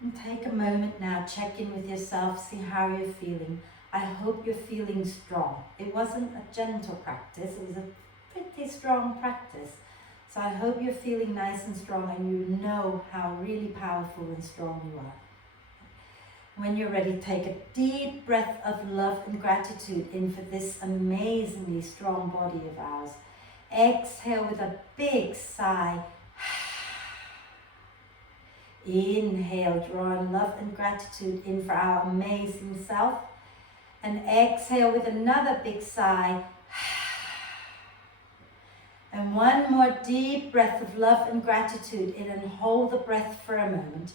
And take a moment now, check in with yourself, see how you're feeling. I hope you're feeling strong. It wasn't a gentle practice, it was a pretty strong practice. So I hope you're feeling nice and strong and you know how really powerful and strong you are. When you're ready, take a deep breath of love and gratitude in for this amazingly strong body of ours. Exhale with a big sigh. Inhale, drawing love and gratitude in for our amazing self. And exhale with another big sigh. And one more deep breath of love and gratitude in, and hold the breath for a moment.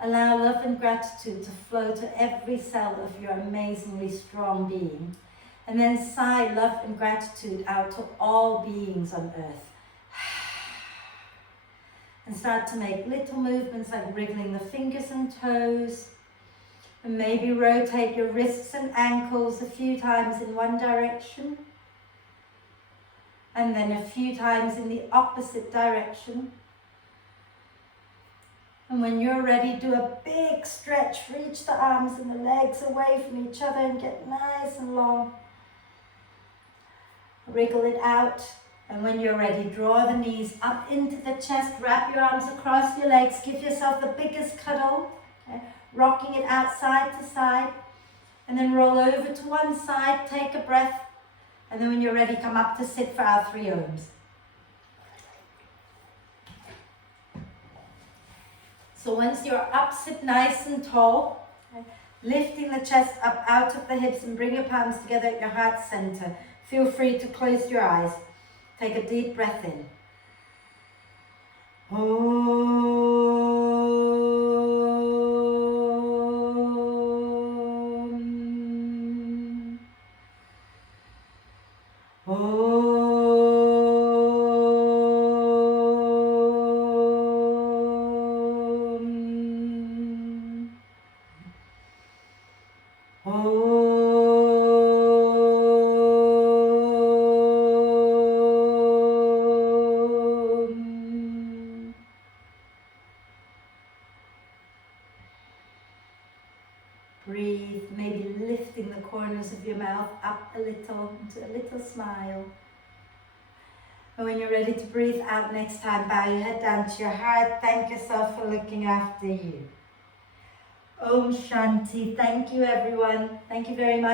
Allow love and gratitude to flow to every cell of your amazingly strong being. And then sigh love and gratitude out to all beings on earth. And start to make little movements like wriggling the fingers and toes. And maybe rotate your wrists and ankles a few times in one direction. And then a few times in the opposite direction. And when you're ready, do a big stretch. Reach the arms and the legs away from each other and get nice and long. Wriggle it out. And when you're ready, draw the knees up into the chest. Wrap your arms across your legs. Give yourself the biggest cuddle. Okay? Rocking it out side to side. And then roll over to one side. Take a breath. And then when you're ready, come up to sit for our 3 Oms. So once you're up, sit nice and tall, okay? Lifting the chest up out of the hips and bring your palms together at your heart center. Feel free to close your eyes. Take a deep breath in. Breathe, maybe lifting the corners of your mouth up a little into a little smile. And when you're ready to breathe out next time, bow your head down to your heart. Thank yourself for looking after you. Om Shanti. Thank you, everyone. Thank you very much.